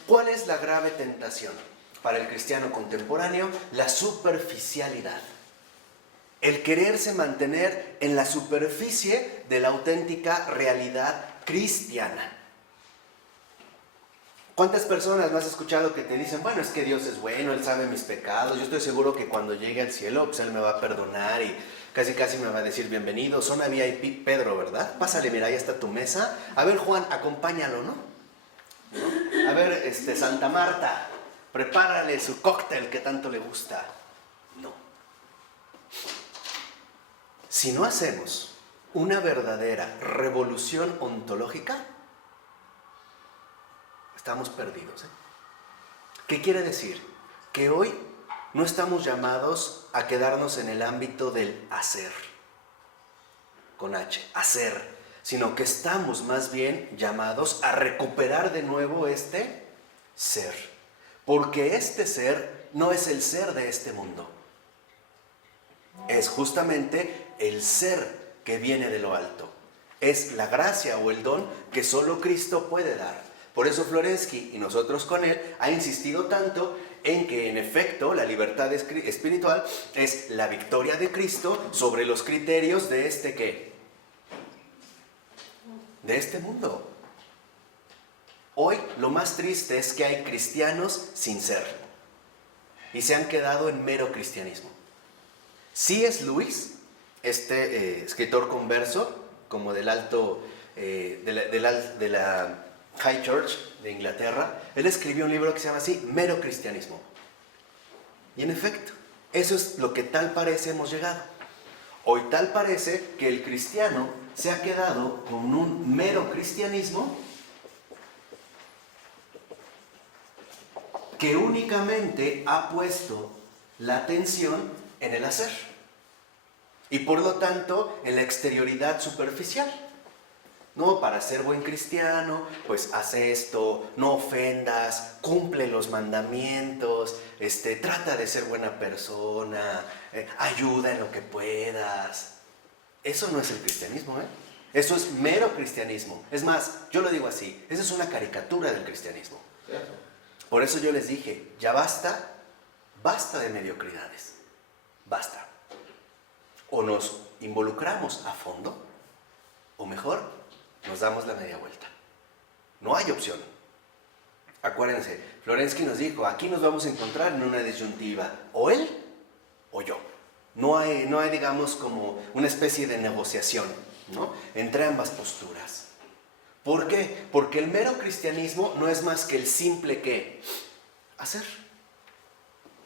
¿Cuál es la grave tentación para el cristiano contemporáneo? La superficialidad. El quererse mantener en la superficie de la auténtica realidad cristiana. ¿Cuántas personas me has escuchado que te dicen, bueno, es que Dios es bueno, Él sabe mis pecados, yo estoy seguro que cuando llegue al cielo, pues Él me va a perdonar y casi me va a decir bienvenido, zona VIP Pedro, ¿verdad? Pásale, mira, ahí está tu mesa. A ver, Juan, acompáñalo, ¿no? A ver, Santa Marta, prepárale su cóctel que tanto le gusta. No. Si no hacemos una verdadera revolución ontológica, estamos perdidos. ¿Qué quiere decir? Que hoy no estamos llamados a quedarnos en el ámbito del hacer, con H, hacer, sino que estamos más bien llamados a recuperar de nuevo este ser. Porque este ser no es el ser de este mundo. Es justamente el ser que viene de lo alto. Es la gracia o el don que solo Cristo puede dar. Por eso Florensky, y nosotros con él, ha insistido tanto en que en efecto la libertad espiritual es la victoria de Cristo sobre los criterios de ¿qué? De este mundo. Hoy lo más triste es que hay cristianos sin ser y se han quedado en mero cristianismo. C.S. Lewis, escritor converso, como del alto, de la High Church de Inglaterra, él escribió un libro que se llama así, Mero Cristianismo. Y en efecto, eso es lo que tal parece hemos llegado. Hoy tal parece que el cristiano se ha quedado con un mero cristianismo que únicamente ha puesto la atención en el hacer y por lo tanto en la exterioridad superficial. No, para ser buen cristiano, pues haz esto, no ofendas, cumple los mandamientos, trata de ser buena persona, ayuda en lo que puedas. Eso no es el cristianismo, ¿eh? Eso es mero cristianismo. Es más, yo lo digo así, esa es una caricatura del cristianismo. ¿Cierto? Por eso yo les dije, ya basta de mediocridades, basta. O nos involucramos a fondo, o mejor, nos damos la media vuelta. No hay opción. Acuérdense, Florensky nos dijo, aquí nos vamos a encontrar en una disyuntiva, o él o yo. No hay digamos, como una especie de negociación, ¿no?, entre ambas posturas. ¿Por qué? Porque el mero cristianismo no es más que el simple ¿qué? Hacer.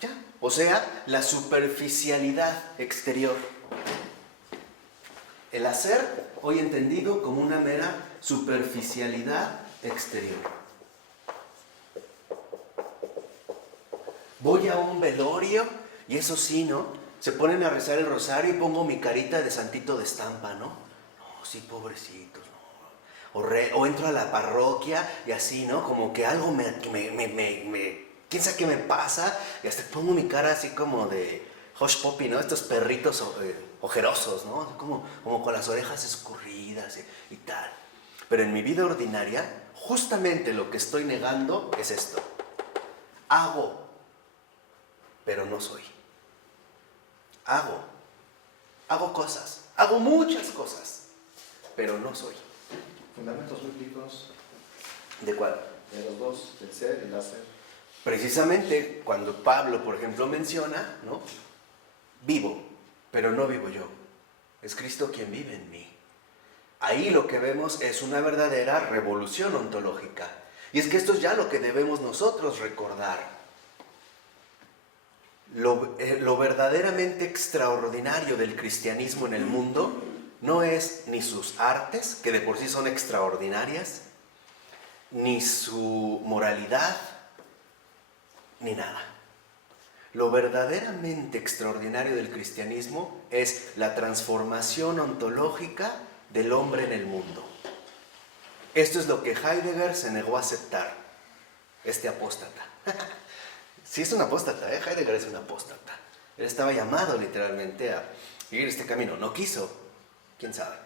Ya. O sea, la superficialidad exterior. El hacer, hoy entendido como una mera superficialidad exterior. Voy a un velorio y eso sí, ¿no? Se ponen a rezar el rosario y pongo mi carita de santito de estampa, ¿no? No, sí, pobrecitos, ¿no? O entro a la parroquia y así, ¿no? Como que algo ¿quién sabe qué me pasa? Y hasta pongo mi cara así como de hush puppy, ¿no? Estos perritos ojerosos, ¿no? Como con las orejas escurridas y tal. Pero en mi vida ordinaria, justamente lo que estoy negando es esto. Hago, pero no soy. Hago cosas, hago muchas cosas, pero no soy. Fundamentos bíblicos. ¿De cuál? De los dos, el ser y el hacer. Precisamente cuando Pablo, por ejemplo, menciona, ¿no? Vivo, pero no vivo yo. Es Cristo quien vive en mí. Ahí lo que vemos es una verdadera revolución ontológica. Y es que esto es ya lo que debemos nosotros recordar. lo verdaderamente extraordinario del cristianismo en el mundo no es ni sus artes, que de por sí son extraordinarias, ni su moralidad, ni nada. Lo verdaderamente extraordinario del cristianismo es la transformación ontológica del hombre en el mundo. Esto es lo que Heidegger se negó a aceptar, este apóstata. Sí, es un apóstata, Heidegger es un apóstata. Él estaba llamado literalmente a seguir este camino. No quiso, quién sabe.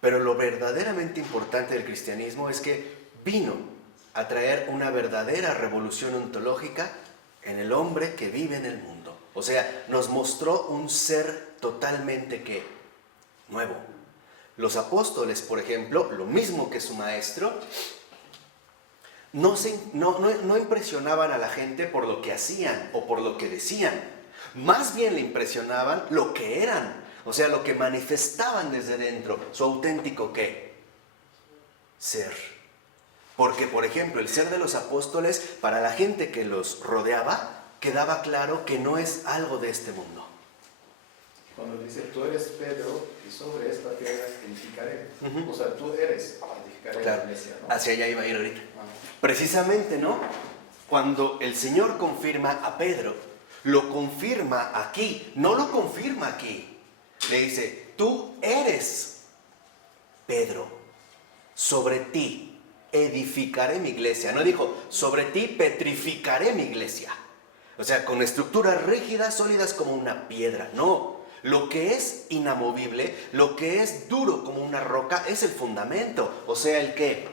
Pero lo verdaderamente importante del cristianismo es que vino a traer una verdadera revolución ontológica en el hombre que vive en el mundo. O sea, nos mostró un ser totalmente ¿qué? Nuevo. Los apóstoles, por ejemplo, lo mismo que su maestro, no impresionaban a la gente por lo que hacían o por lo que decían. Más bien le impresionaban lo que eran, o sea, lo que manifestaban desde dentro, su auténtico ¿qué? Ser. Porque, por ejemplo, el ser de los apóstoles, para la gente que los rodeaba, quedaba claro que no es algo de este mundo. Cuando dice, tú eres Pedro, y sobre esta piedra edificaré. O sea, tú edificaré Claro, la iglesia, ¿no? hacia allá iba a ir ahorita. Precisamente, ¿no? Cuando el Señor confirma a Pedro, lo confirma aquí, no lo confirma aquí. Le dice, tú eres Pedro, sobre ti edificaré mi iglesia. No dijo, sobre ti petrificaré mi iglesia. O sea, con estructuras rígidas, sólidas como una piedra. No, lo que es inamovible, lo que es duro como una roca, es el fundamento. O sea, ¿el qué?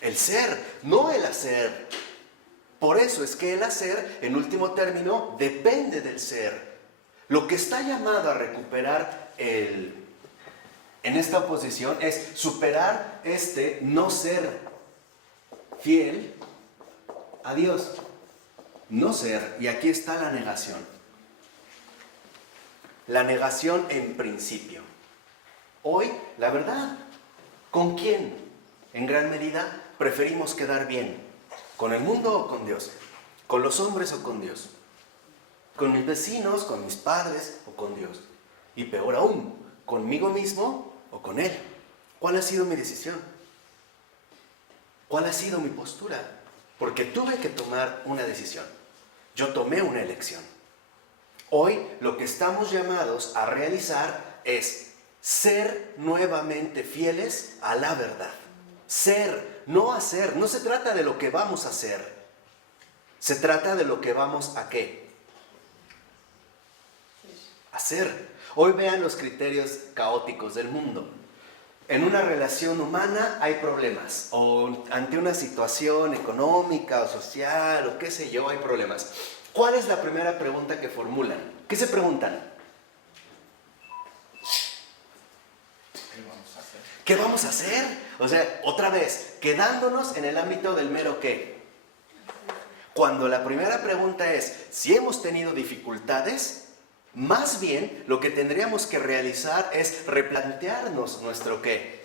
El ser, no el hacer. Por eso es que el hacer, en último término, depende del ser. Lo que está llamado a recuperar en esta oposición es superar este no ser fiel a Dios. No ser, y aquí está la negación. La negación en principio. Hoy, la verdad, ¿con quién? En gran medida, preferimos quedar bien. ¿Con el mundo o con Dios? ¿Con los hombres o con Dios? ¿Con mis vecinos, con mis padres o con Dios? Y peor aún, ¿conmigo mismo o con Él? ¿Cuál ha sido mi decisión? ¿Cuál ha sido mi postura? Porque tuve que tomar una decisión. Yo tomé una elección. Hoy lo que estamos llamados a realizar es ser nuevamente fieles a la verdad. Ser, no hacer. No se trata de lo que vamos a hacer. Se trata de lo que vamos a ¿qué? Hacer. Hoy vean los criterios caóticos del mundo. En una relación humana hay problemas, o ante una situación económica o social o qué sé yo, hay problemas. ¿Cuál es la primera pregunta que formulan? ¿Qué se preguntan? ¿Qué vamos a hacer? ¿Qué vamos a hacer? O sea, otra vez, quedándonos en el ámbito del mero qué. Cuando la primera pregunta es, si hemos tenido dificultades, más bien lo que tendríamos que realizar es replantearnos nuestro qué.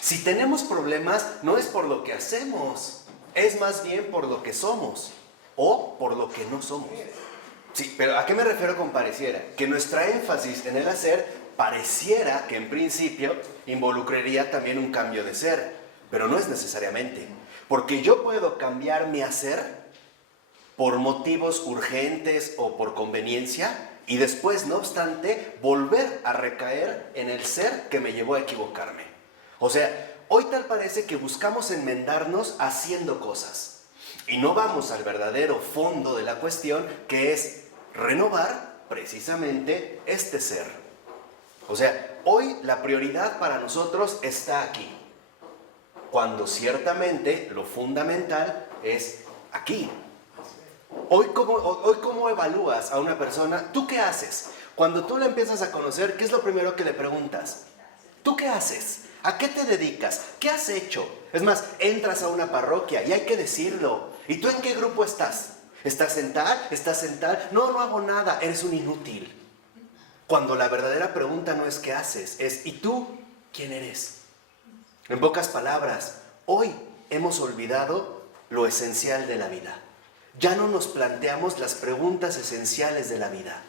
Si tenemos problemas, no es por lo que hacemos, es más bien por lo que somos o por lo que no somos. Sí, pero ¿a qué me refiero con pareciera? Que nuestra énfasis en el hacer pareciera que en principio involucraría también un cambio de ser, pero no es necesariamente, porque yo puedo cambiar mi hacer por motivos urgentes o por conveniencia, y después, no obstante, volver a recaer en el ser que me llevó a equivocarme. O sea, hoy tal parece que buscamos enmendarnos haciendo cosas, y no vamos al verdadero fondo de la cuestión, que es renovar precisamente este ser. O sea, hoy la prioridad para nosotros está aquí, cuando ciertamente lo fundamental es aquí. Hoy, ¿cómo evalúas a una persona? ¿Tú qué haces? Cuando tú la empiezas a conocer, ¿qué es lo primero que le preguntas? ¿Tú qué haces? ¿A qué te dedicas? ¿Qué has hecho? Es más, entras a una parroquia y hay que decirlo. ¿Y tú en qué grupo estás? ¿Estás en tal? ¿Estás en tal? No, no hago nada, eres un inútil. Cuando la verdadera pregunta no es ¿qué haces? Es ¿y tú quién eres? En pocas palabras, hoy hemos olvidado lo esencial de la vida. Ya no nos planteamos las preguntas esenciales de la vida.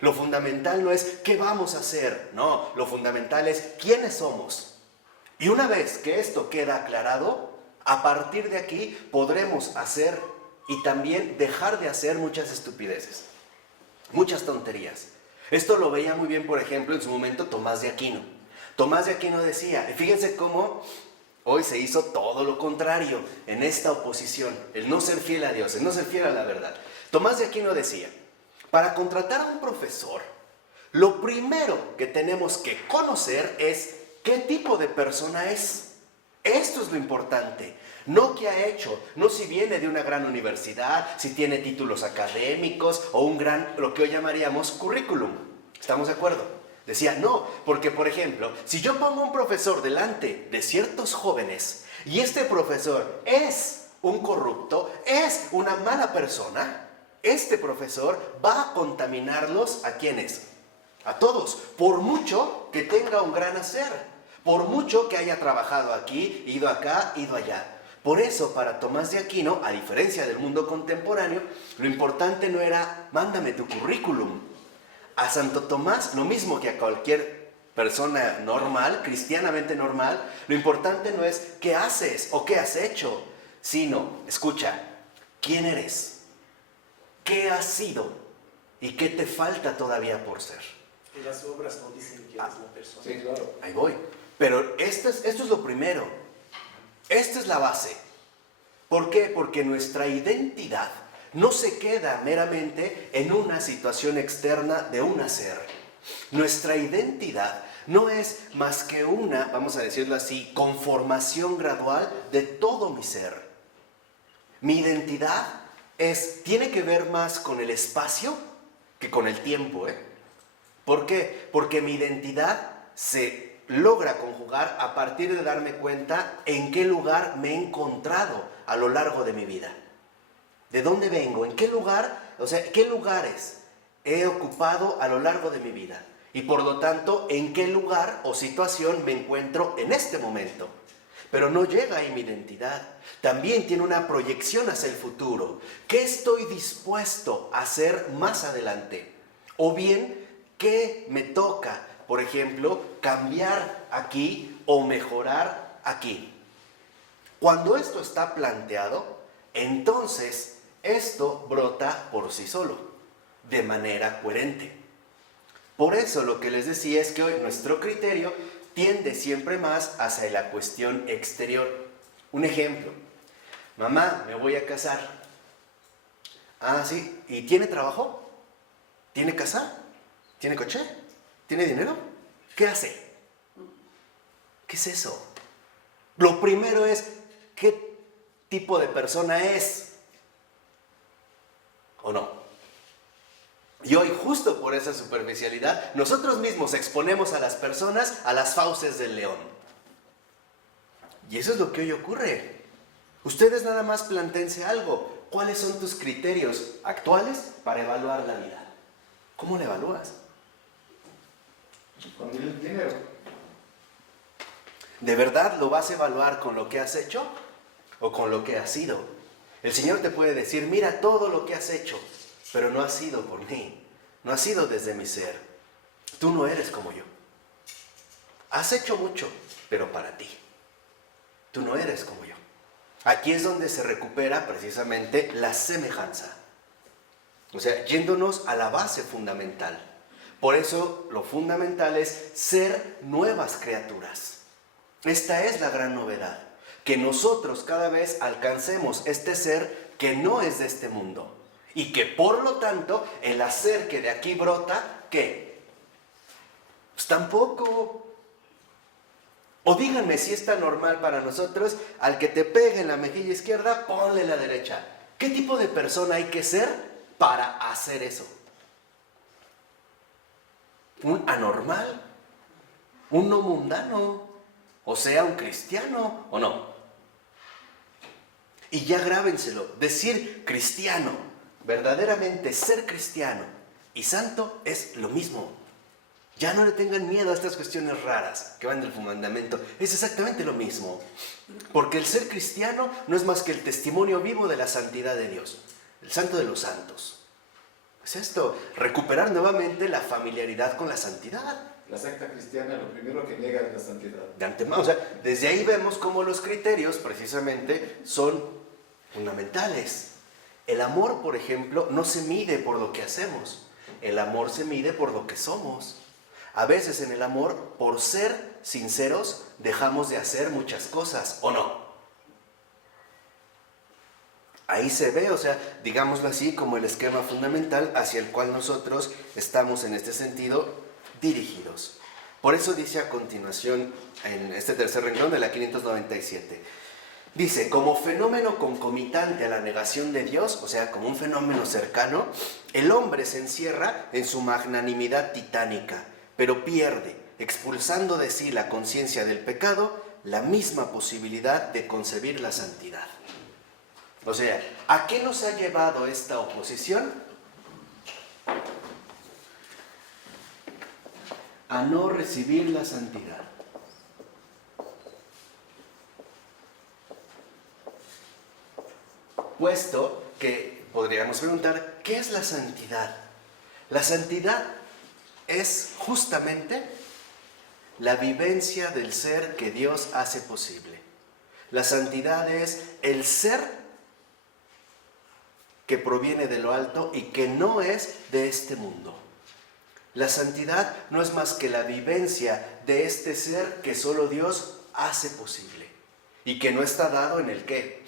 Lo fundamental no es ¿qué vamos a hacer? No, lo fundamental es ¿quiénes somos? Y una vez que esto queda aclarado, a partir de aquí podremos hacer y también dejar de hacer muchas estupideces, muchas tonterías. Esto lo veía muy bien, por ejemplo, en su momento Tomás de Aquino. Tomás de Aquino decía, fíjense cómo hoy se hizo todo lo contrario en esta oposición, el no ser fiel a Dios, el no ser fiel a la verdad. Tomás de Aquino decía, para contratar a un profesor, lo primero que tenemos que conocer es qué tipo de persona es. Esto es lo importante. No qué ha hecho, no si viene de una gran universidad, si tiene títulos académicos o un gran, lo que hoy llamaríamos currículum. ¿Estamos de acuerdo? Decía, no, porque por ejemplo, si yo pongo un profesor delante de ciertos jóvenes y este profesor es un corrupto, es una mala persona, este profesor va a contaminarlos ¿a quiénes? A todos, por mucho que tenga un gran hacer, por mucho que haya trabajado aquí, ido acá, ido allá. Por eso, para Tomás de Aquino, a diferencia del mundo contemporáneo, lo importante no era, mándame tu currículum. A Santo Tomás, lo mismo que a cualquier persona normal, cristianamente normal, lo importante no es qué haces o qué has hecho, sino, escucha, ¿quién eres? ¿Qué has sido? ¿Y qué te falta todavía por ser? Y las obras no dicen quién es la persona. Sí, claro. Ahí voy. Pero esto es lo primero. Esta es la base. ¿Por qué? Porque nuestra identidad no se queda meramente en una situación externa de un hacer. Nuestra identidad no es más que una, vamos a decirlo así, conformación gradual de todo mi ser. Mi identidad tiene que ver más con el espacio que con el tiempo, ¿eh? ¿Por qué? Porque mi identidad se logra conjugar a partir de darme cuenta en qué lugar me he encontrado a lo largo de mi vida. ¿De dónde vengo? ¿En qué lugar? O sea, ¿qué lugares he ocupado a lo largo de mi vida? Y por lo tanto, ¿en qué lugar o situación me encuentro en este momento? Pero no llega ahí mi identidad. También tiene una proyección hacia el futuro. ¿Qué estoy dispuesto a hacer más adelante? O bien, ¿qué me toca, por ejemplo, cambiar aquí o mejorar aquí? Cuando esto está planteado, entonces esto brota por sí solo, de manera coherente. Por eso lo que les decía es que hoy nuestro criterio tiende siempre más hacia la cuestión exterior. Un ejemplo, mamá, me voy a casar. Ah, sí, ¿y tiene trabajo? ¿Tiene casa? ¿Tiene coche? ¿Tiene dinero? ¿Qué hace? ¿Qué es eso? Lo primero es, ¿qué tipo de persona es? ¿O no? Y hoy, justo por esa superficialidad, nosotros mismos exponemos a las personas a las fauces del león. Y eso es lo que hoy ocurre. Ustedes nada más plantéense algo. ¿Cuáles son tus criterios actuales para evaluar la vida? ¿Cómo la evalúas? Con el dinero. ¿De verdad lo vas a evaluar con lo que has hecho o con lo que has sido? El Señor te puede decir, mira todo lo que has hecho, pero no ha sido por mí, no ha sido desde mi ser. Tú no eres como yo. Has hecho mucho, pero para ti. Tú no eres como yo. Aquí es donde se recupera precisamente la semejanza. O sea, yéndonos a la base fundamental. Por eso lo fundamental es ser nuevas criaturas. Esta es la gran novedad. Que nosotros cada vez alcancemos este ser que no es de este mundo. Y que por lo tanto el hacer que de aquí brota, ¿qué? Pues tampoco. O díganme si es tan normal para nosotros, al que te pegue en la mejilla izquierda, ponle la derecha. ¿Qué tipo de persona hay que ser para hacer eso? ¿Un anormal? ¿Un no mundano? O sea, un cristiano, ¿o no? Y ya grábenselo, decir cristiano, verdaderamente ser cristiano y santo es lo mismo. Ya no le tengan miedo a estas cuestiones raras que van del fundamento, es exactamente lo mismo. Porque el ser cristiano no es más que el testimonio vivo de la santidad de Dios. el santo de los santos. Es esto, recuperar nuevamente la familiaridad con la santidad. La secta cristiana lo primero que niega es la santidad. De antemano, o sea, desde ahí vemos cómo los criterios precisamente son fundamentales. El amor, por ejemplo, no se mide por lo que hacemos. El amor se mide por lo que somos. A veces en el amor, por ser sinceros, dejamos de hacer muchas cosas, ¿o no? Ahí se ve, o sea, digámoslo así, como el esquema fundamental hacia el cual nosotros estamos en este sentido dirigidos. Por eso dice a continuación, en este tercer renglón de la 597, dice, como fenómeno concomitante a la negación de Dios, o sea, como un fenómeno cercano, el hombre se encierra en su magnanimidad titánica, pero pierde, expulsando de sí la conciencia del pecado, la misma posibilidad de concebir la santidad. O sea, ¿a qué nos ha llevado esta oposición? A no recibir la santidad. Puesto que podríamos preguntar, ¿qué es la santidad? La santidad es justamente la vivencia del ser que Dios hace posible. La santidad es el ser que proviene de lo alto y que no es de este mundo. La santidad no es más que la vivencia de este ser que solo Dios hace posible y que no está dado en el qué,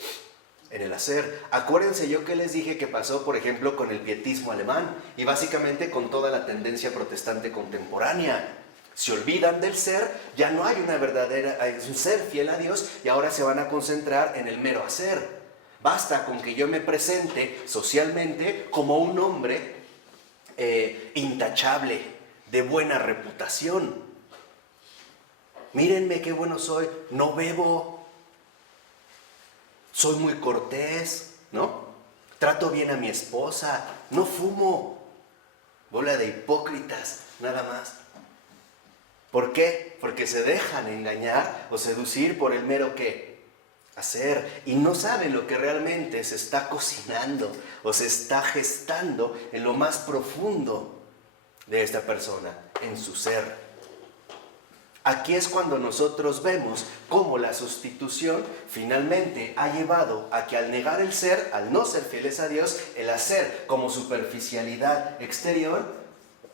en el hacer. Acuérdense yo que les dije que pasó, por ejemplo, con el pietismo alemán y básicamente con toda la tendencia protestante contemporánea. Se olvidan del ser, ya no hay una verdadera, es un ser fiel a Dios y ahora se van a concentrar en el mero hacer. Basta con que yo me presente socialmente como un hombre intachable, de buena reputación. Mírenme qué bueno soy, no bebo, soy muy cortés, ¿no? Trato bien a mi esposa, no fumo. Bola de hipócritas, nada más. ¿Por qué? Porque se dejan engañar o seducir por el mero qué. Hacer, y no saben lo que realmente se está cocinando o se está gestando en lo más profundo de esta persona, en su ser. Aquí es cuando nosotros vemos cómo la sustitución finalmente ha llevado a que al negar el ser, al no ser fieles a Dios, el hacer como superficialidad exterior,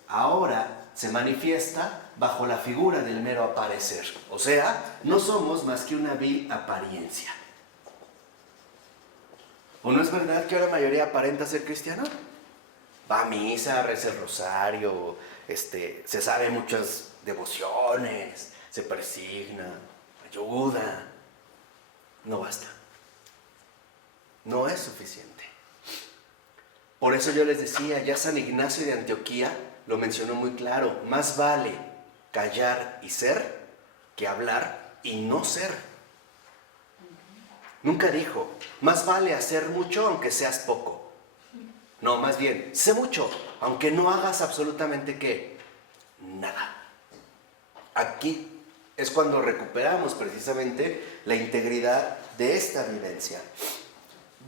ahora se manifiesta bajo la figura del mero aparecer. O sea, no somos más que una vil apariencia. ¿O no es verdad que ahora la mayoría aparenta ser cristiano? Va a misa, reza el rosario, se sabe muchas devociones, se persigna, ayuda. No basta. No es suficiente. Por eso yo les decía, ya San Ignacio de Antioquía lo mencionó muy claro, más vale callar y ser que hablar y no ser. Nunca dijo, más vale hacer mucho aunque seas poco. No, más bien, sé mucho, aunque no hagas absolutamente ¿qué? Nada. Aquí es cuando recuperamos precisamente la integridad de esta vivencia.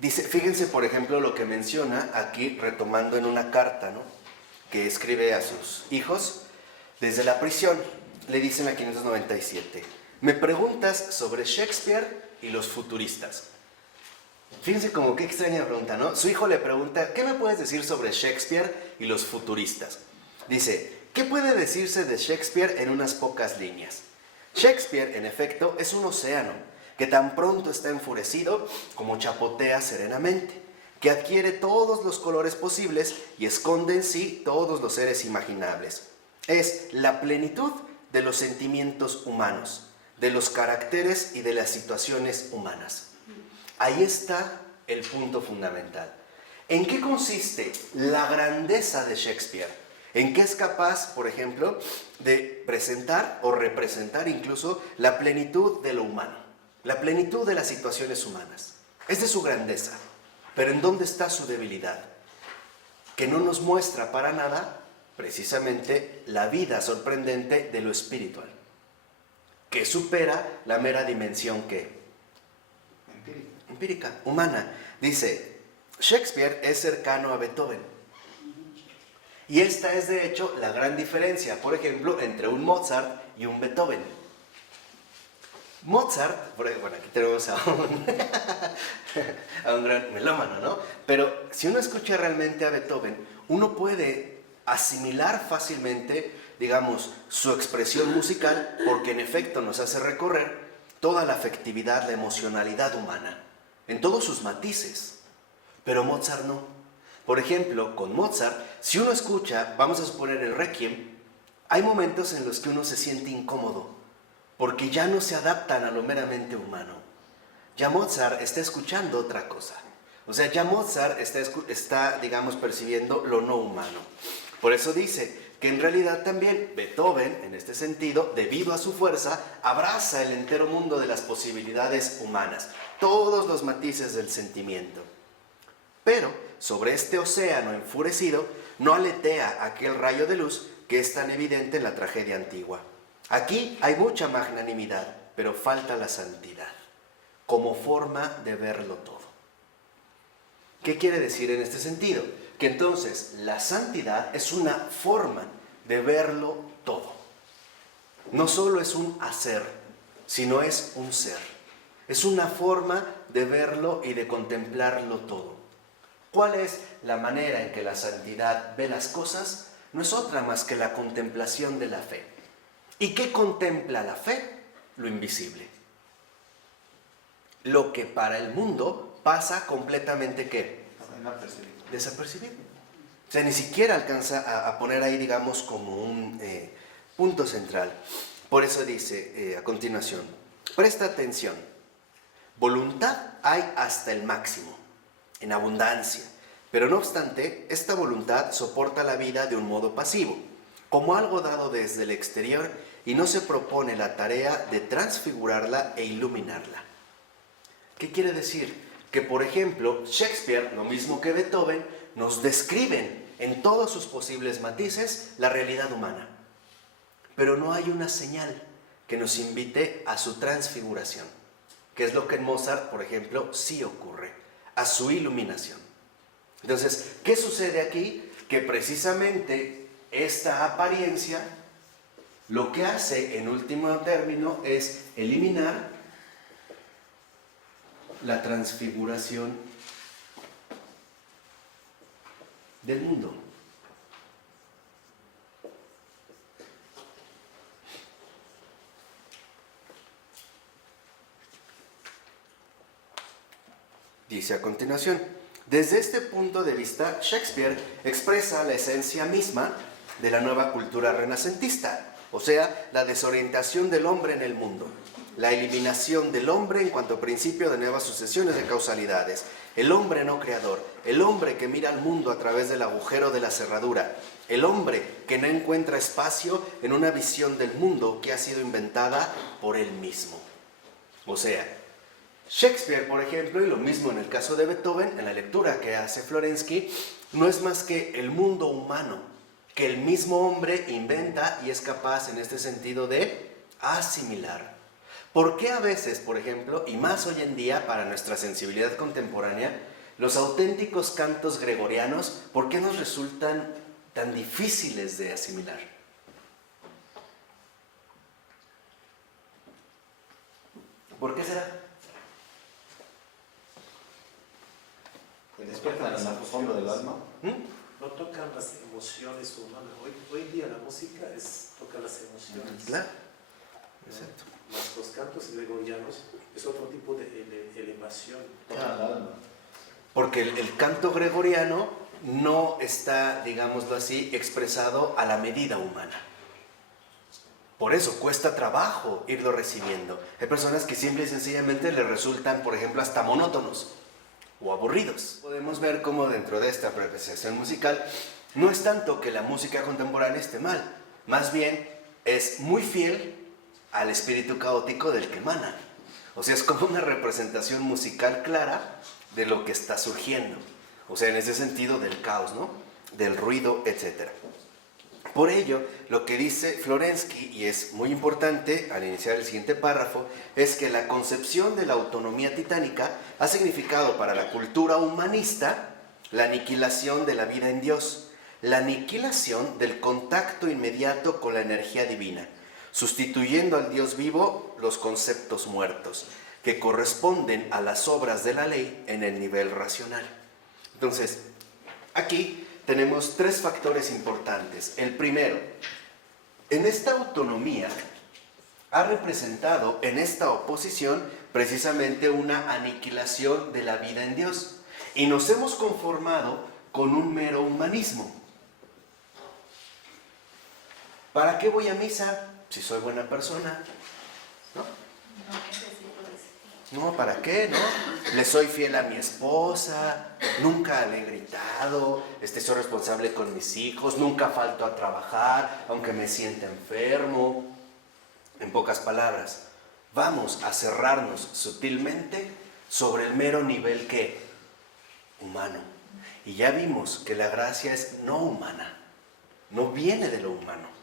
Dice, fíjense por ejemplo lo que menciona aquí retomando en una carta, ¿no?, que escribe a sus hijos desde la prisión. Le dicen a 597, me preguntas sobre Shakespeare y los futuristas. Fíjense como qué extraña pregunta, ¿no? Su hijo le pregunta, ¿qué me puedes decir sobre Shakespeare y los futuristas? Dice, ¿qué puede decirse de Shakespeare en unas pocas líneas? Shakespeare, en efecto, es un océano que tan pronto está enfurecido como chapotea serenamente, que adquiere todos los colores posibles y esconde en sí todos los seres imaginables. Es la plenitud de los sentimientos humanos, de los caracteres y de las situaciones humanas. Ahí está el punto fundamental. ¿En qué consiste la grandeza de Shakespeare? ¿En qué es capaz, por ejemplo, de presentar o representar incluso la plenitud de lo humano, la plenitud de las situaciones humanas? Es de su grandeza. Pero ¿en dónde está su debilidad? Que no nos muestra para nada, precisamente, la vida sorprendente de lo espiritual, que supera la mera dimensión ¿qué? Empírica, humana. Dice, Shakespeare es cercano a Beethoven. Y esta es de hecho la gran diferencia, por ejemplo, entre un Mozart y un Beethoven. Mozart, bueno, aquí tenemos a un gran melómano, ¿no? Pero si uno escucha realmente a Beethoven, uno puede asimilar fácilmente, digamos, su expresión musical, porque en efecto nos hace recorrer toda la afectividad, la emocionalidad humana, en todos sus matices. Pero Mozart no. Por ejemplo, con Mozart, si uno escucha, vamos a suponer el Requiem, hay momentos en los que uno se siente incómodo, porque ya no se adaptan a lo meramente humano. Ya Mozart está escuchando otra cosa. O sea, ya Mozart está, digamos, percibiendo lo no humano. Por eso dice que en realidad también Beethoven, en este sentido, debido a su fuerza, abraza el entero mundo de las posibilidades humanas, todos los matices del sentimiento. Pero sobre este océano enfurecido no aletea aquel rayo de luz que es tan evidente en la tragedia antigua. Aquí hay mucha magnanimidad, pero falta la santidad, como forma de verlo todo. ¿Qué quiere decir en este sentido? Que entonces la santidad es una forma de verlo todo. No solo es un hacer, sino es un ser. Es una forma de verlo y de contemplarlo todo. ¿Cuál es la manera en que la santidad ve las cosas? No es otra más que la contemplación de la fe. ¿Y qué contempla la fe? Lo invisible. Lo que para el mundo pasa completamente ¿qué? Desapercibido. O sea, ni siquiera alcanza a poner ahí, digamos, como un punto central. Por eso dice a continuación, presta atención. Voluntad hay hasta el máximo, en abundancia, pero no obstante, esta voluntad soporta la vida de un modo pasivo, como algo dado desde el exterior y no se propone la tarea de transfigurarla e iluminarla. ¿Qué quiere decir? Que, por ejemplo, Shakespeare, lo mismo que Beethoven, nos describen en todos sus posibles matices la realidad humana. Pero no hay una señal que nos invite a su transfiguración, que es lo que en Mozart, por ejemplo, sí ocurre, a su iluminación. Entonces, ¿qué sucede aquí? Que precisamente esta apariencia lo que hace en último término es eliminar la transfiguración del mundo. Dice a continuación, desde este punto de vista, Shakespeare expresa la esencia misma de la nueva cultura renacentista, o sea, la desorientación del hombre en el mundo, la eliminación del hombre en cuanto a principio de nuevas sucesiones de causalidades, el hombre no creador, el hombre que mira al mundo a través del agujero de la cerradura, el hombre que no encuentra espacio en una visión del mundo que ha sido inventada por él mismo. O sea, Shakespeare, por ejemplo, y lo mismo en el caso de Beethoven, en la lectura que hace Florensky, no es más que el mundo humano, que el mismo hombre inventa y es capaz en este sentido de asimilar. ¿Por qué a veces, por ejemplo, y más hoy en día para nuestra sensibilidad contemporánea, los auténticos cantos gregorianos, por qué nos resultan tan difíciles de asimilar? ¿Por qué será? Despiertan en el fondo del alma. No tocan las emociones humanas. Hoy día la música toca las emociones. Claro, exacto. Los cantos gregorianos es otro tipo de elevación. Tocan el alma. Porque el canto gregoriano no está, digámoslo así, expresado a la medida humana. Por eso cuesta trabajo irlo recibiendo. Hay personas que simple y sencillamente le resultan, por ejemplo, hasta monótonos o aburridos. Podemos ver cómo dentro de esta apreciación musical no es tanto que la música contemporánea esté mal, más bien es muy fiel al espíritu caótico del que emana. O sea, es como una representación musical clara de lo que está surgiendo. O sea, en ese sentido del caos, ¿no? Del ruido, etc. Por ello, lo que dice Florensky, y es muy importante al iniciar el siguiente párrafo, es que la concepción de la autonomía titánica ha significado para la cultura humanista la aniquilación de la vida en Dios, la aniquilación del contacto inmediato con la energía divina, sustituyendo al Dios vivo los conceptos muertos, que corresponden a las obras de la ley en el nivel racional. Entonces, aquí tenemos tres factores importantes. El primero, en esta autonomía ha representado en esta oposición precisamente una aniquilación de la vida en Dios. Y nos hemos conformado con un mero humanismo. ¿Para qué voy a misa si soy buena persona? ¿No? No, ¿para qué? ¿No? Le soy fiel a mi esposa, nunca le he gritado, soy responsable con mis hijos, nunca falto a trabajar, aunque me sienta enfermo. En pocas palabras, vamos a cerrarnos sutilmente sobre el mero nivel ¿qué? Humano. Y ya vimos que la gracia es no humana, no viene de lo humano.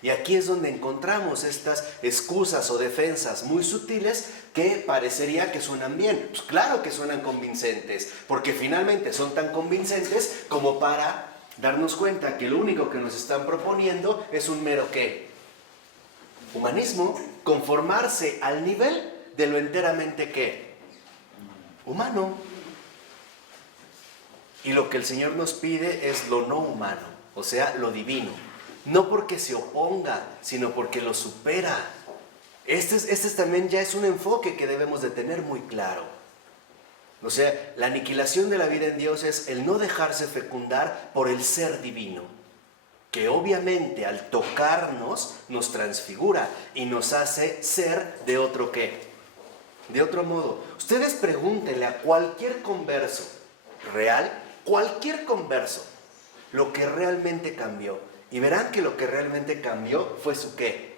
Y aquí es donde encontramos estas excusas o defensas muy sutiles que parecería que suenan bien. Pues claro que suenan convincentes, porque finalmente son tan convincentes como para darnos cuenta que lo único que nos están proponiendo es un mero ¿qué? Humanismo, conformarse al nivel de lo enteramente ¿qué? Humano. Y lo que el Señor nos pide es lo no humano, o sea, lo divino. No porque se oponga, sino porque lo supera. Este también ya es un enfoque que debemos de tener muy claro. O sea, la aniquilación de la vida en Dios es el no dejarse fecundar por el ser divino, que obviamente al tocarnos nos transfigura y nos hace ser de otro ¿qué? De otro modo. Ustedes pregúntenle a cualquier converso real, cualquier converso, lo que realmente cambió. Y verán que lo que realmente cambió fue su ¿qué?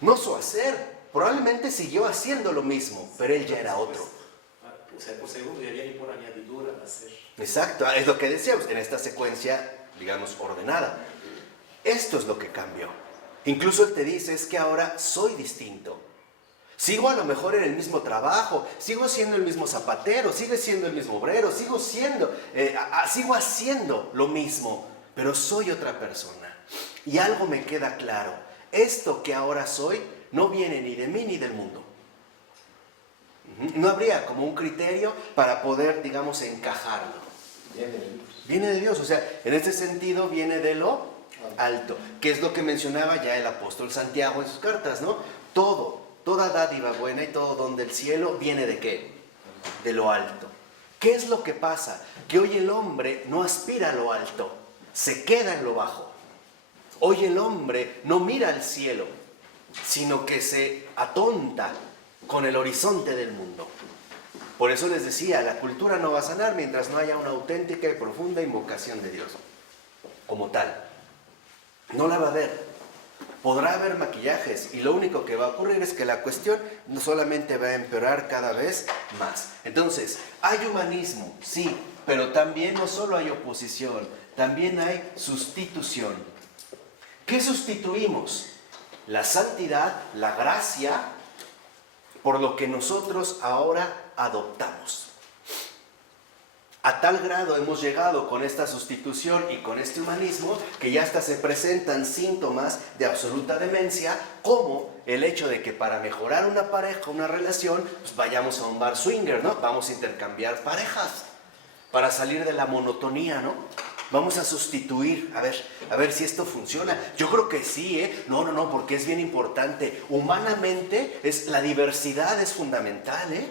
No su hacer. Probablemente siguió haciendo lo mismo, pero él ya era otro. O sea, por segundo ya viene por añadidura al hacer. Exacto, es lo que decíamos en esta secuencia, digamos, ordenada. Esto es lo que cambió. Incluso él te dice, es que ahora soy distinto. Sigo a lo mejor en el mismo trabajo, sigo siendo el mismo zapatero, sigo siendo el mismo obrero, sigo haciendo lo mismo, pero soy otra persona. Y algo me queda claro, esto que ahora soy no viene ni de mí ni del mundo. No habría como un criterio para poder, digamos, encajarlo. Viene de Dios. Viene de Dios, o sea, en este sentido viene de lo alto, que es lo que mencionaba ya el apóstol Santiago en sus cartas, ¿no? Toda dádiva buena y todo don del cielo viene ¿de qué? De lo alto. ¿Qué es lo que pasa? Que hoy el hombre no aspira a lo alto, se queda en lo bajo. Hoy el hombre no mira al cielo, sino que se atonta con el horizonte del mundo. Por eso les decía, la cultura no va a sanar mientras no haya una auténtica y profunda invocación de Dios, como tal. No la va a haber. Podrá haber maquillajes y lo único que va a ocurrir es que la cuestión no solamente va a empeorar cada vez más. Entonces, hay humanismo, sí, pero también no solo hay oposición, también hay sustitución. ¿Qué sustituimos? La santidad, la gracia, por lo que nosotros ahora adoptamos. A tal grado hemos llegado con esta sustitución y con este humanismo que ya hasta se presentan síntomas de absoluta demencia, como el hecho de que para mejorar una pareja, una relación, pues vayamos a un bar swinger, ¿no? Vamos a intercambiar parejas para salir de la monotonía, ¿no? Vamos a sustituir, a ver si esto funciona. Yo creo que sí, ¿eh? No, porque es bien importante. Humanamente la diversidad es fundamental, ¿eh?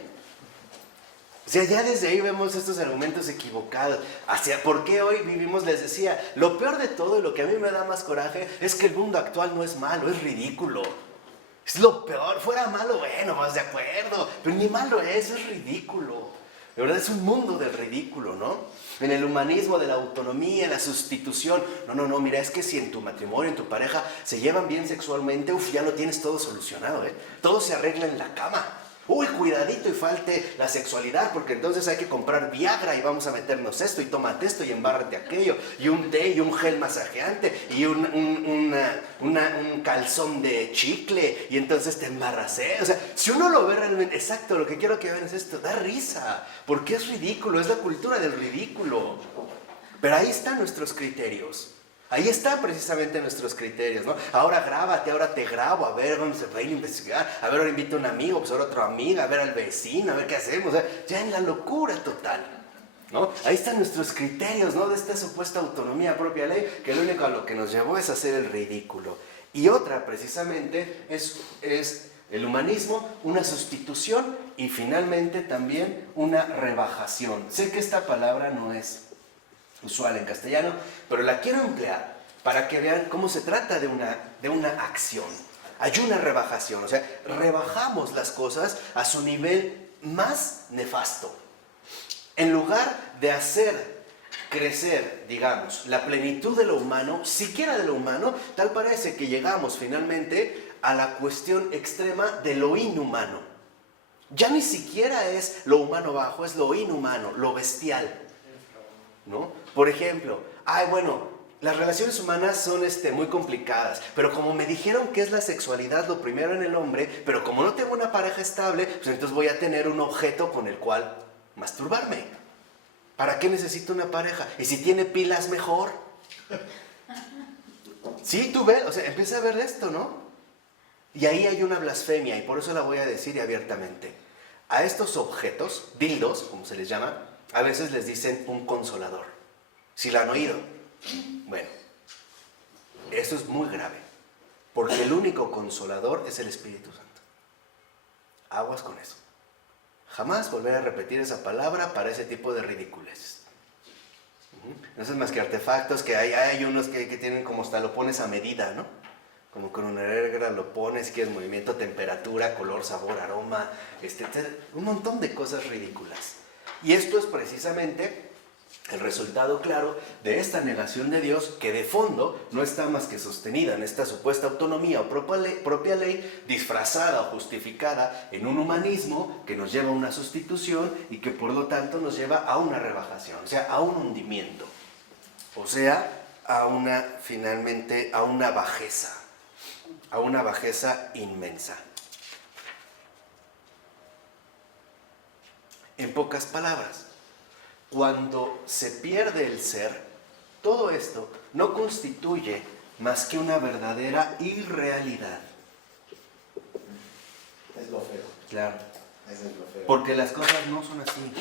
O sea, ya desde ahí vemos estos argumentos equivocados. ¿Por qué hoy vivimos? Les decía, lo peor de todo y lo que a mí me da más coraje es que el mundo actual no es malo, es ridículo. Es lo peor. Fuera malo, bueno, vas de acuerdo, pero ni malo es ridículo. De verdad es un mundo del ridículo, ¿no? En el humanismo de la autonomía, la sustitución. No, mira, es que si en tu matrimonio, en tu pareja se llevan bien sexualmente, ya lo tienes todo solucionado, ¿eh? Todo se arregla en la cama. Uy, cuidadito y falte la sexualidad, porque entonces hay que comprar Viagra y vamos a meternos esto y tómate esto y embárrate aquello, y un té y un gel masajeante y un calzón de chicle y entonces te embarras, ¿eh? O sea, si uno lo ve realmente, exacto, lo que quiero que vean es esto, da risa, porque es ridículo, es la cultura del ridículo. Pero ahí están nuestros criterios. Ahí están precisamente nuestros criterios, ¿no? Ahora grábate, ahora te grabo, a ver, vamos a ir a investigar, a ver, ahora invito a un amigo, pues ahora otra amiga, a ver al vecino, a ver qué hacemos, o sea, ya en la locura total, ¿no? Ahí están nuestros criterios, ¿no? De esta supuesta autonomía propia ley, que lo único a lo que nos llevó es hacer el ridículo. Y otra, precisamente, es el humanismo, una sustitución y finalmente también una rebajación. Sé que esta palabra no es usual en castellano, pero la quiero emplear para que vean cómo se trata de una acción. Hay una rebajación, o sea, rebajamos las cosas a su nivel más nefasto. En lugar de hacer crecer, digamos, la plenitud de lo humano, siquiera de lo humano, tal parece que llegamos finalmente a la cuestión extrema de lo inhumano. Ya ni siquiera es lo humano bajo, es lo inhumano, lo bestial, ¿no? Por ejemplo, las relaciones humanas son muy complicadas, pero como me dijeron que es la sexualidad lo primero en el hombre, pero como no tengo una pareja estable, pues entonces voy a tener un objeto con el cual masturbarme. ¿Para qué necesito una pareja? Y si tiene pilas, mejor. Sí, tú ves, o sea, empieza a ver esto, ¿no? Y ahí hay una blasfemia, y por eso la voy a decir abiertamente. A estos objetos, dildos, como se les llama, a veces les dicen un consolador. ¿Sí la han oído? Bueno, eso es muy grave, porque el único consolador es el Espíritu Santo. Aguas con eso. Jamás volver a repetir esa palabra para ese tipo de ridiculeces. No son más que artefactos que hay unos que tienen como hasta lo pones a medida, ¿no? Como con una regla lo pones, si quieres movimiento, temperatura, color, sabor, aroma, un montón de cosas ridículas. Y esto es precisamente el resultado claro de esta negación de Dios, que de fondo no está más que sostenida en esta supuesta autonomía o propia ley, disfrazada o justificada en un humanismo que nos lleva a una sustitución y que por lo tanto nos lleva a una rebajación, o sea, a un hundimiento, o sea, finalmente a una bajeza inmensa. En pocas palabras, cuando se pierde el ser, todo esto no constituye más que una verdadera irrealidad. Es lo feo. Claro. Eso es lo feo. Porque las cosas no son así.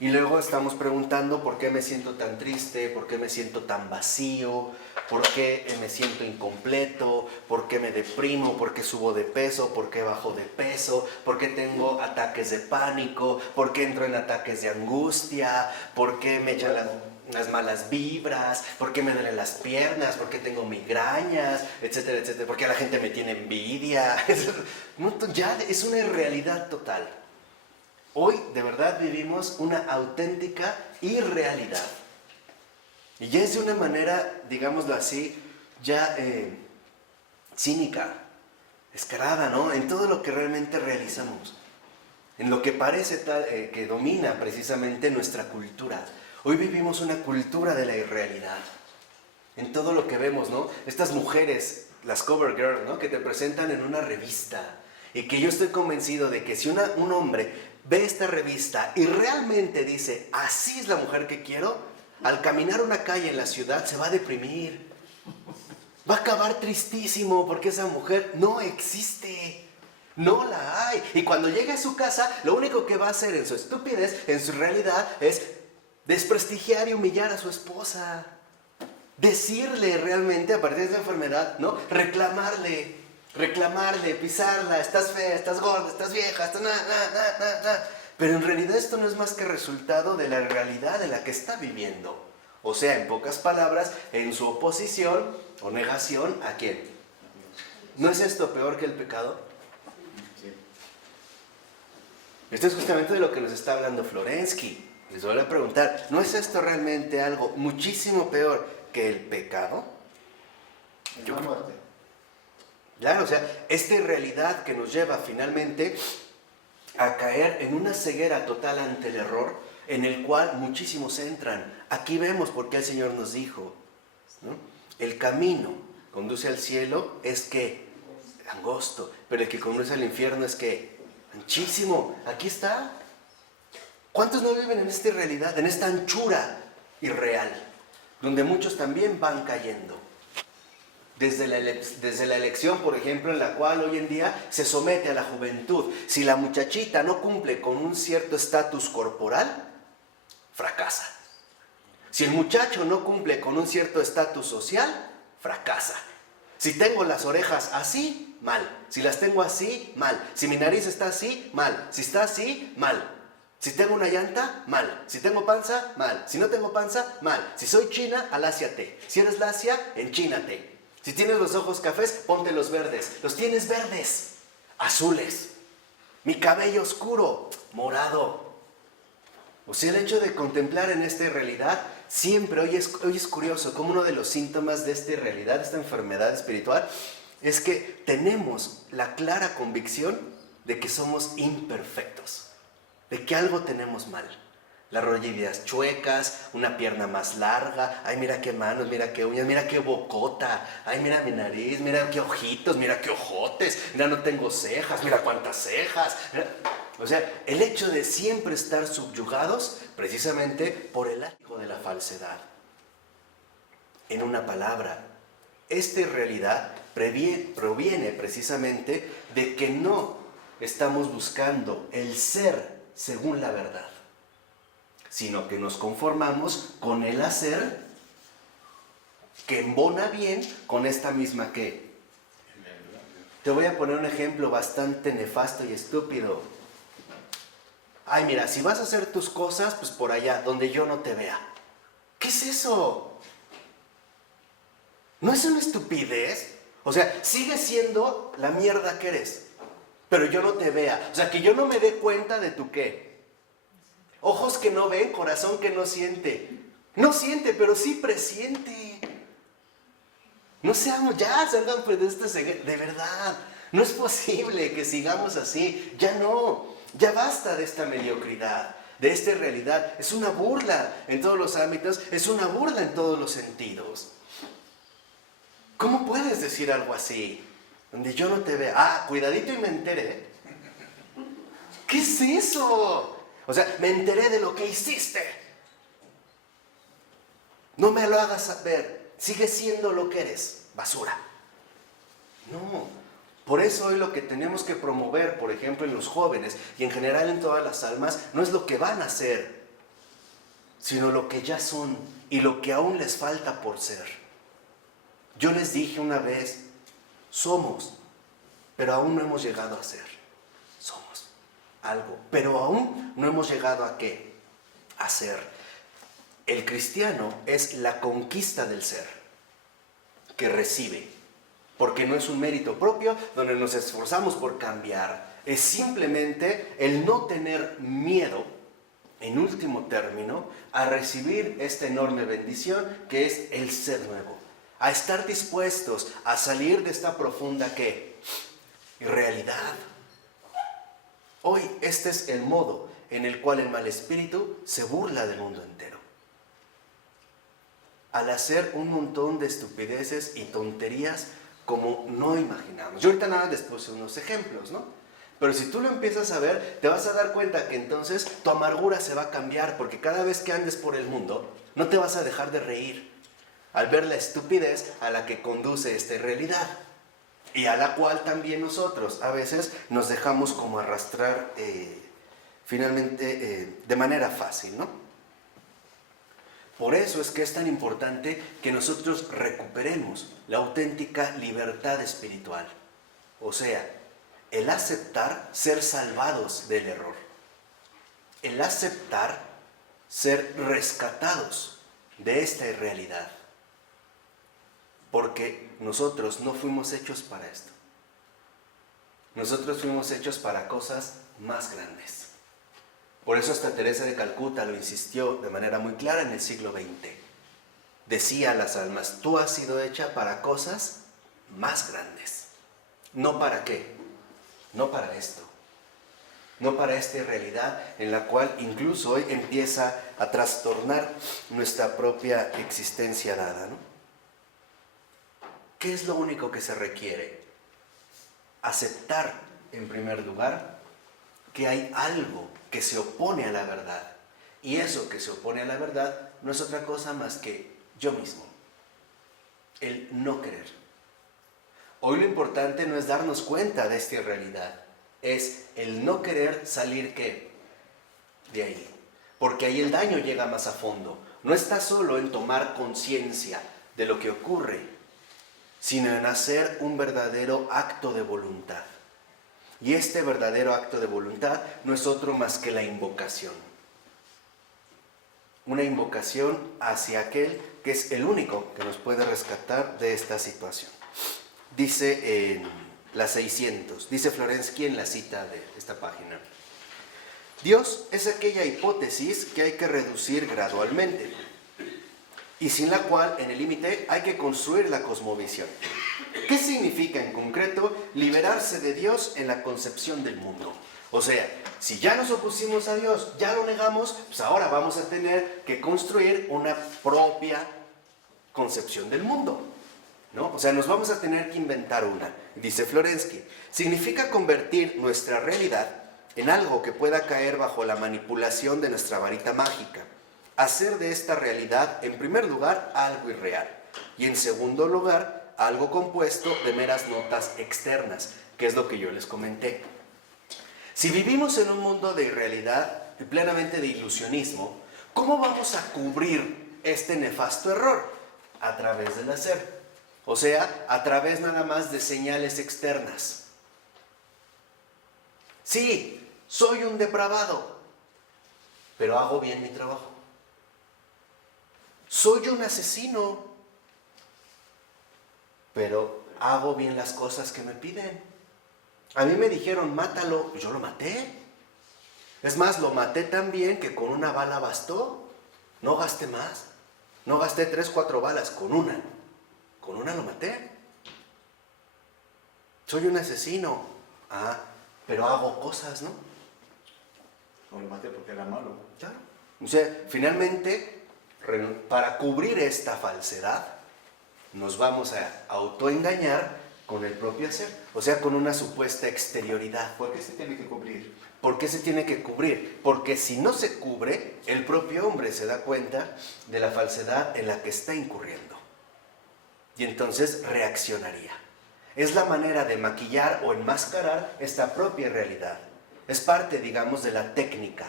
Y luego estamos preguntando por qué me siento tan triste, por qué me siento tan vacío, por qué me siento incompleto, por qué me deprimo, por qué subo de peso, por qué bajo de peso, por qué tengo ataques de pánico, por qué entro en ataques de angustia, por qué me echan las malas vibras, por qué me duelen las piernas, por qué tengo migrañas, etcétera, etcétera, por qué la gente me tiene envidia. Ya es una irrealidad total. Hoy de verdad vivimos una auténtica irrealidad. Y ya es de una manera, digámoslo así, ya cínica, descarada, ¿no? En todo lo que realmente realizamos. En lo que parece que domina precisamente nuestra cultura. Hoy vivimos una cultura de la irrealidad. En todo lo que vemos, ¿no? Estas mujeres, las cover girls, ¿no? Que te presentan en una revista. Y que yo estoy convencido de que si un hombre ve esta revista y realmente dice, así es la mujer que quiero, al caminar una calle en la ciudad se va a deprimir. Va a acabar tristísimo porque esa mujer no existe. No la hay. Y cuando llegue a su casa, lo único que va a hacer en su estupidez, en su realidad, es desprestigiar y humillar a su esposa. Decirle realmente, a partir de esa enfermedad, ¿no? Reclamarle, pisarla, estás fea, estás gorda, estás vieja, estás Pero en realidad esto no es más que resultado de la realidad de la que está viviendo. O sea, en pocas palabras, en su oposición o negación, ¿a quién? ¿No es esto peor que el pecado? Sí. Esto es justamente de lo que nos está hablando Florensky. Les voy a preguntar, ¿no es esto realmente algo muchísimo peor que el pecado? Es la muerte. Claro, o sea, esta realidad que nos lleva finalmente a caer en una ceguera total ante el error, en el cual muchísimos entran. Aquí vemos por qué el Señor nos dijo, ¿no? El camino conduce al cielo es que angosto, pero el que conduce al infierno es que anchísimo. Aquí está. ¿Cuántos no viven en esta realidad, en esta anchura irreal, donde muchos también van cayendo? Desde la elección, por ejemplo, en la cual hoy en día se somete a la juventud. Si la muchachita no cumple con un cierto estatus corporal, fracasa. Si el muchacho no cumple con un cierto estatus social, fracasa. Si tengo las orejas así, mal. Si las tengo así, mal. Si mi nariz está así, mal. Si está así, mal. Si tengo una llanta, mal. Si tengo panza, mal. Si no tengo panza, mal. Si soy china, aláciate. Si eres lacia, enchínate. Si tienes los ojos cafés, ponte los verdes. Los tienes verdes, azules. Mi cabello oscuro, morado. O sea, el hecho de contemplar en esta realidad, siempre, hoy es curioso, como uno de los síntomas de esta realidad, de esta enfermedad espiritual, es que tenemos la clara convicción de que somos imperfectos, de que algo tenemos mal. Las rodillas chuecas, una pierna más larga, ay mira qué manos, mira qué uñas, mira qué bocota, ay mira mi nariz, mira qué ojitos, mira qué ojotes, mira no tengo cejas, mira cuántas cejas. O sea, el hecho de siempre estar subyugados precisamente por el látigo de la falsedad. En una palabra, esta realidad proviene precisamente de que no estamos buscando el ser según la verdad, sino que nos conformamos con el hacer que embona bien con esta misma ¿qué? Te voy a poner un ejemplo bastante nefasto y estúpido. Ay, mira, si vas a hacer tus cosas, pues por allá, donde yo no te vea. ¿Qué es eso? ¿No es una estupidez? O sea, sigue siendo la mierda que eres, pero yo no te vea. O sea, que yo no me dé cuenta de tu ¿qué? Ojos que no ven, corazón que no siente. No siente, pero sí presiente. No seamos, ya salgan de este, de verdad. No es posible que sigamos así. Ya no, ya basta de esta mediocridad, de esta realidad. Es una burla en todos los ámbitos, es una burla en todos los sentidos. ¿Cómo puedes decir algo así? Donde yo no te vea. Ah, cuidadito y me enteré. ¿Qué es eso? O sea, me enteré de lo que hiciste. No me lo hagas saber. Sigue siendo lo que eres, basura. No. Por eso hoy lo que tenemos que promover, por ejemplo, en los jóvenes y en general en todas las almas, no es lo que van a ser, sino lo que ya son y lo que aún les falta por ser. Yo les dije una vez, somos, pero aún no hemos llegado a ser. Somos algo, pero aún no hemos llegado a ¿qué? A ser. El cristiano es la conquista del ser, que recibe, porque no es un mérito propio donde nos esforzamos por cambiar, es simplemente el no tener miedo, en último término, a recibir esta enorme bendición que es el ser nuevo, a estar dispuestos a salir de esta profunda ¿qué? Realidad. Hoy este es el modo en el cual el mal espíritu se burla del mundo entero. Al hacer un montón de estupideces y tonterías como no imaginamos. Yo ahorita nada les puse unos ejemplos, ¿no? Pero si tú lo empiezas a ver, te vas a dar cuenta que entonces tu amargura se va a cambiar, porque cada vez que andes por el mundo, no te vas a dejar de reír al ver la estupidez a la que conduce esta realidad y a la cual también nosotros a veces nos dejamos como arrastrar finalmente de manera fácil, ¿no? Por eso es que es tan importante que nosotros recuperemos la auténtica libertad espiritual. O sea, el aceptar ser salvados del error. El aceptar ser rescatados de esta irrealidad. Porque nosotros no fuimos hechos para esto. Nosotros fuimos hechos para cosas más grandes. Por eso hasta Teresa de Calcuta lo insistió de manera muy clara en el siglo XX. Decía a las almas, tú has sido hecha para cosas más grandes. ¿No para qué? No para esto. No para esta realidad en la cual incluso hoy empieza a trastornar nuestra propia existencia dada, ¿no? ¿Qué es lo único que se requiere? Aceptar, en primer lugar, que hay algo que se opone a la verdad. Y eso que se opone a la verdad no es otra cosa más que yo mismo. El no querer. Hoy lo importante no es darnos cuenta de esta realidad, es el no querer salir ¿qué? De ahí. Porque ahí el daño llega más a fondo. No está solo en tomar conciencia de lo que ocurre, sino en hacer un verdadero acto de voluntad. Y este verdadero acto de voluntad no es otro más que la invocación. Una invocación hacia aquel que es el único que nos puede rescatar de esta situación. Dice en la 600, dice Florensky en la cita de esta página: Dios es aquella hipótesis que hay que reducir gradualmente y sin la cual en el límite hay que construir la cosmovisión. ¿Qué significa en concreto liberarse de Dios en la concepción del mundo? O sea, si ya nos opusimos a Dios, ya lo negamos, pues ahora vamos a tener que construir una propia concepción del mundo, ¿no? O sea, nos vamos a tener que inventar una. Dice Florensky, significa convertir nuestra realidad en algo que pueda caer bajo la manipulación de nuestra varita mágica. Hacer de esta realidad, en primer lugar, algo irreal. Y en segundo lugar, algo compuesto de meras notas externas, que es lo que yo les comenté. Si vivimos en un mundo de irrealidad, plenamente de ilusionismo, ¿cómo vamos a cubrir este nefasto error? A través del hacer. O sea, a través nada más de señales externas. Sí, soy un depravado, pero hago bien mi trabajo. Soy un asesino, pero hago bien las cosas que me piden. A mí me dijeron, mátalo, yo lo maté. Es más, lo maté tan bien que con una bala bastó. No gasté más. No gasté 3, 4 balas, con una. Con una lo maté. Soy un asesino. Ah, pero hago cosas, ¿no? No lo maté porque era malo. Claro. O sea, finalmente, para cubrir esta falsedad, nos vamos a autoengañar con el propio hacer, o sea, con una supuesta exterioridad. ¿Por qué se tiene que cubrir? ¿Por qué se tiene que cubrir? Porque si no se cubre, el propio hombre se da cuenta de la falsedad en la que está incurriendo. Y entonces reaccionaría. Es la manera de maquillar o enmascarar esta propia realidad. Es parte, digamos, de la técnica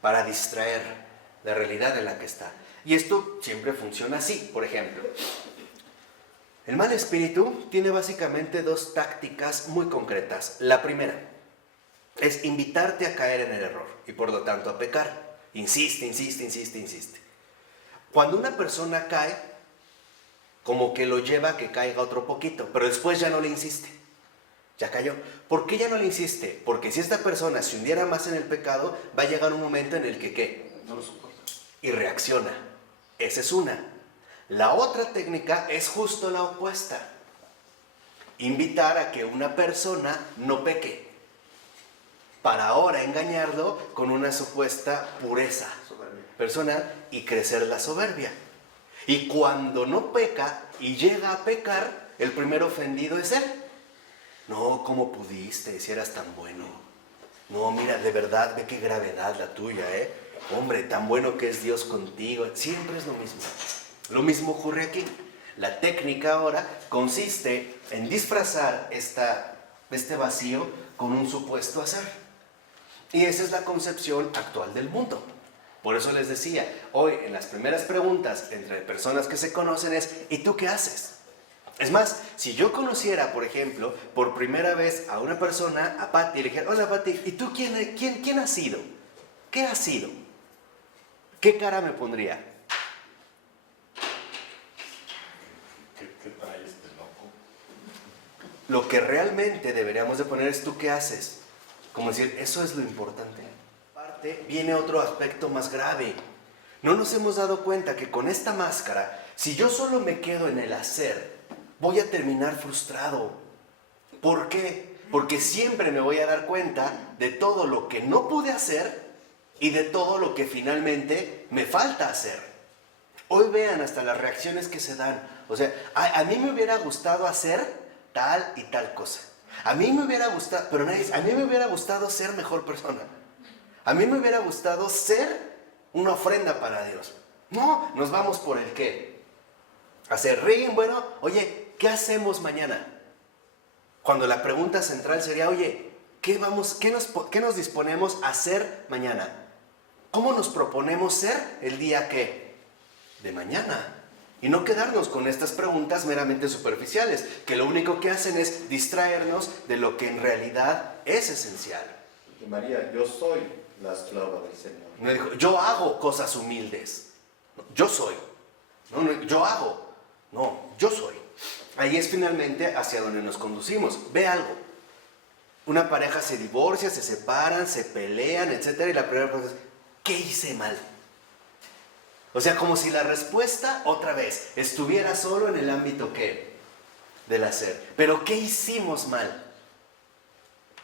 para distraer la realidad en la que está. Y esto siempre funciona así. Por ejemplo, el mal espíritu tiene básicamente 2 tácticas muy concretas. La primera es invitarte a caer en el error y por lo tanto a pecar. Insiste, insiste, insiste, insiste. Cuando una persona cae, como que lo lleva a que caiga otro poquito, pero después ya no le insiste. Ya cayó. ¿Por qué ya no le insiste? Porque si esta persona se hundiera más en el pecado, va a llegar un momento en el que ¿qué? No lo soporta. Y reacciona. Esa es una. La otra técnica es justo la opuesta. Invitar a que una persona no peque, para ahora engañarlo con una supuesta pureza personal y crecer la soberbia. Y cuando no peca y llega a pecar, el primer ofendido es él. No, ¿cómo pudiste? Si eras tan bueno. No, mira, de verdad, ve qué gravedad la tuya, ¿eh? Hombre, tan bueno que es Dios contigo. Siempre es lo mismo. Lo mismo ocurre aquí. La técnica ahora consiste en disfrazar este vacío con un supuesto hacer. Y esa es la concepción actual del mundo. Por eso les decía, hoy en las primeras preguntas entre personas que se conocen es ¿y tú qué haces? Es más, si yo conociera, por ejemplo, por primera vez a una persona, a Pati, y le dijera, hola Pati, ¿y tú quién has sido? ¿Qué has sido? ¿Qué cara me pondría? ¿Qué trae este loco? Lo que realmente deberíamos de poner es ¿tú qué haces? Como decir, eso es lo importante. Aparte, viene otro aspecto más grave. No nos hemos dado cuenta que con esta máscara, si yo solo me quedo en el hacer, voy a terminar frustrado. ¿Por qué? Porque siempre me voy a dar cuenta de todo lo que no pude hacer y de todo lo que finalmente me falta hacer. Hoy vean hasta las reacciones que se dan. O sea, a mí me hubiera gustado hacer tal y tal cosa. A mí me hubiera gustado, pero nadie dice, a mí me hubiera gustado ser mejor persona. A mí me hubiera gustado ser una ofrenda para Dios. No, nos vamos por el qué. Hacer ring, bueno, oye, ¿qué hacemos mañana? Cuando la pregunta central sería, oye, ¿qué nos disponemos a hacer mañana? ¿Cómo nos proponemos ser el día qué? De mañana. Y no quedarnos con estas preguntas meramente superficiales, que lo único que hacen es distraernos de lo que en realidad es esencial. Y María, yo soy la esclava del Señor. No dijo, yo hago cosas humildes. No, yo soy. No, yo hago. No, yo soy. Ahí es finalmente hacia donde nos conducimos. Ve algo. Una pareja se divorcia, se separan, se pelean, etc. Y la primera pregunta es, ¿qué hice mal? O sea, como si la respuesta, otra vez, estuviera solo en el ámbito ¿qué? Del hacer. Pero ¿qué hicimos mal?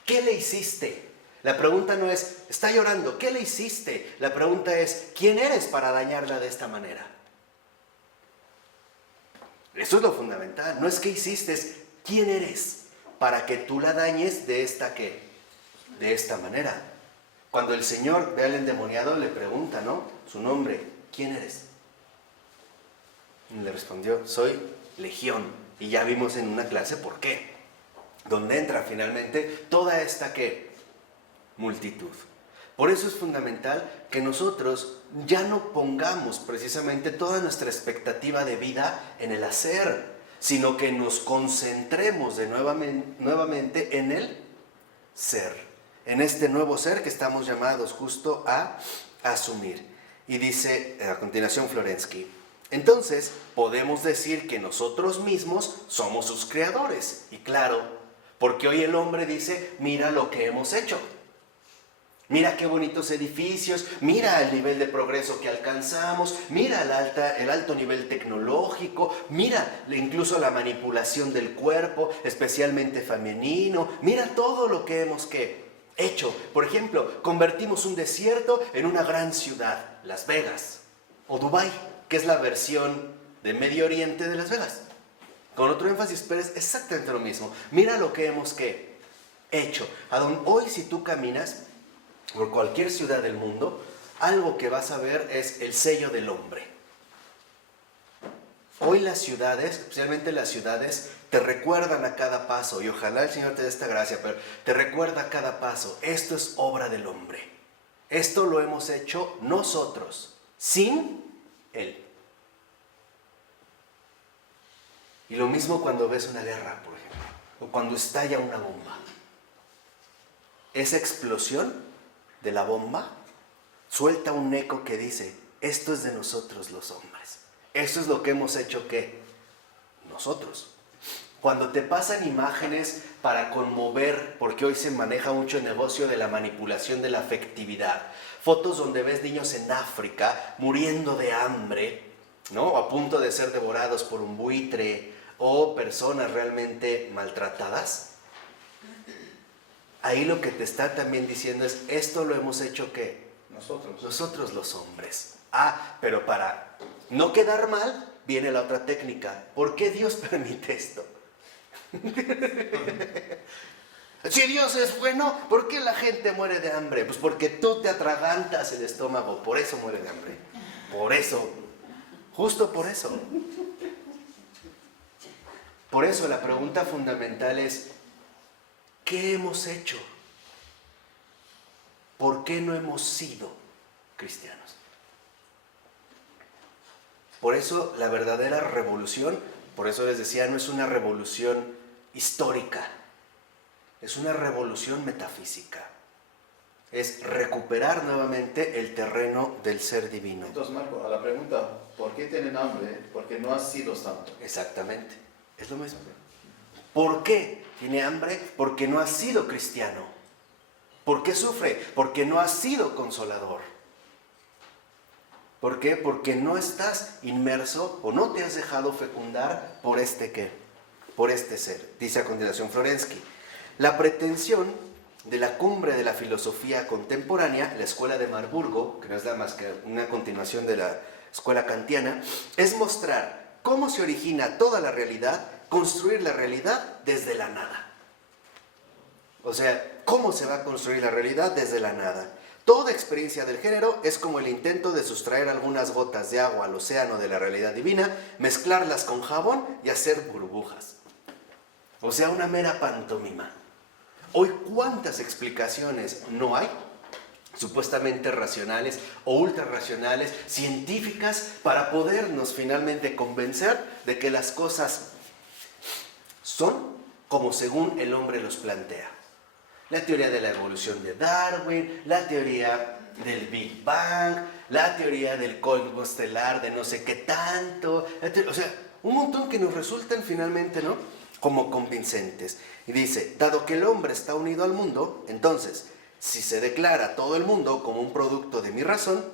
¿Qué le hiciste? La pregunta no es, está llorando, ¿qué le hiciste? La pregunta es, ¿quién eres para dañarla de esta manera? Eso es lo fundamental. No es qué hiciste, es quién eres para que tú la dañes de esta ¿qué? De esta manera. Cuando el Señor ve al endemoniado, le pregunta, ¿no? Su nombre. ¿Quién eres? Y le respondió, soy Legión. Y ya vimos en una clase por qué. Donde entra finalmente toda esta ¿qué? Multitud. Por eso es fundamental que nosotros ya no pongamos precisamente toda nuestra expectativa de vida en el hacer, sino que nos concentremos nuevamente en el ser. En este nuevo ser que estamos llamados justo a asumir. Y dice a continuación Florensky, entonces podemos decir que nosotros mismos somos sus creadores. Y claro, porque hoy el hombre dice, mira lo que hemos hecho. Mira qué bonitos edificios, mira el nivel de progreso que alcanzamos, mira el alto nivel tecnológico, mira incluso la manipulación del cuerpo, especialmente femenino, mira todo lo que hemos hecho. Por ejemplo, convertimos un desierto en una gran ciudad, Las Vegas, o Dubái, que es la versión de Medio Oriente de Las Vegas. Con otro énfasis, pero es exactamente lo mismo. Mira lo que hemos hecho. Hoy si tú caminas por cualquier ciudad del mundo, algo que vas a ver es el sello del hombre. Hoy las ciudades, especialmente las ciudades, te recuerdan a cada paso, y ojalá el Señor te dé esta gracia, pero te recuerda a cada paso, esto es obra del hombre. Esto lo hemos hecho nosotros, sin Él. Y lo mismo cuando ves una guerra, por ejemplo, o cuando estalla una bomba. Esa explosión de la bomba suelta un eco que dice, esto es de nosotros los hombres. Esto es lo que hemos hecho nosotros. Cuando te pasan imágenes para conmover, porque hoy se maneja mucho el negocio de la manipulación de la afectividad, fotos donde ves niños en África muriendo de hambre, ¿no? O a punto de ser devorados por un buitre, o personas realmente maltratadas, ahí lo que te está también diciendo es, esto lo hemos hecho nosotros los hombres. Pero para no quedar mal, viene la otra técnica. ¿Por qué Dios permite esto? Si Dios es bueno, ¿por qué la gente muere de hambre? Pues porque tú te atragantas el estómago, por eso muere de hambre. Por eso, justo por eso. Por eso la pregunta fundamental es, ¿qué hemos hecho? ¿Por qué no hemos sido cristianos? Por eso la verdadera revolución, por eso les decía, no es una revolución histórica, es una revolución metafísica. Es recuperar nuevamente el terreno del ser divino. Entonces, Marco, a la pregunta, ¿por qué tienen hambre? Porque no has sido santo. Exactamente, es lo mismo. ¿Por qué tiene hambre? Porque no ha sido cristiano. ¿Por qué sufre? Porque no ha sido consolador. ¿Por qué? Porque no estás inmerso o no te has dejado fecundar por este ¿qué? por este ser. Dice a continuación Florensky: la pretensión de la cumbre de la filosofía contemporánea, la escuela de Marburgo, que no es nada más que una continuación de la escuela kantiana, es mostrar cómo se origina toda la realidad, construir la realidad desde la nada. O sea, ¿cómo se va a construir la realidad desde la nada? Toda experiencia del género es como el intento de sustraer algunas gotas de agua al océano de la realidad divina, mezclarlas con jabón y hacer burbujas. O sea, una mera pantomima. Hoy, ¿cuántas explicaciones no hay? Supuestamente racionales o ultrarracionales, científicas, para podernos finalmente convencer de que las cosas son como según el hombre los plantea. La teoría de la evolución de Darwin, la teoría del Big Bang, la teoría del cosmos estelar de no sé qué tanto, o sea, un montón que nos resultan finalmente, ¿no?, como convincentes. Y dice, dado que el hombre está unido al mundo, entonces, si se declara todo el mundo como un producto de mi razón,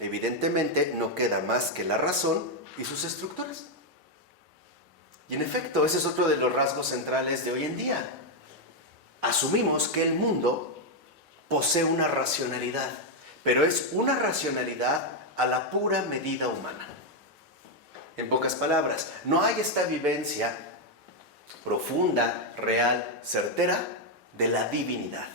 evidentemente no queda más que la razón y sus estructuras. Y en efecto, ese es otro de los rasgos centrales de hoy en día. Asumimos que el mundo posee una racionalidad, pero es una racionalidad a la pura medida humana. En pocas palabras, no hay esta vivencia profunda, real, certera de la divinidad.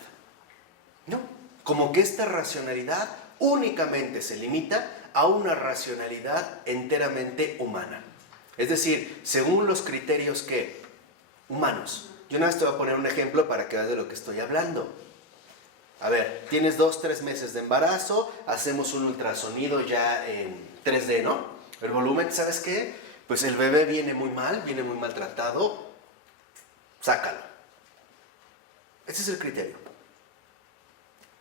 No, como que esta racionalidad únicamente se limita a una racionalidad enteramente humana. Es decir, según los criterios que humanos. Yo nada más te voy a poner un ejemplo para que veas de lo que estoy hablando. A ver, tienes 2-3 meses de embarazo, hacemos un ultrasonido ya en 3D, ¿no? El volumen, ¿sabes qué? Pues el bebé viene muy maltratado, sácalo. Ese es el criterio.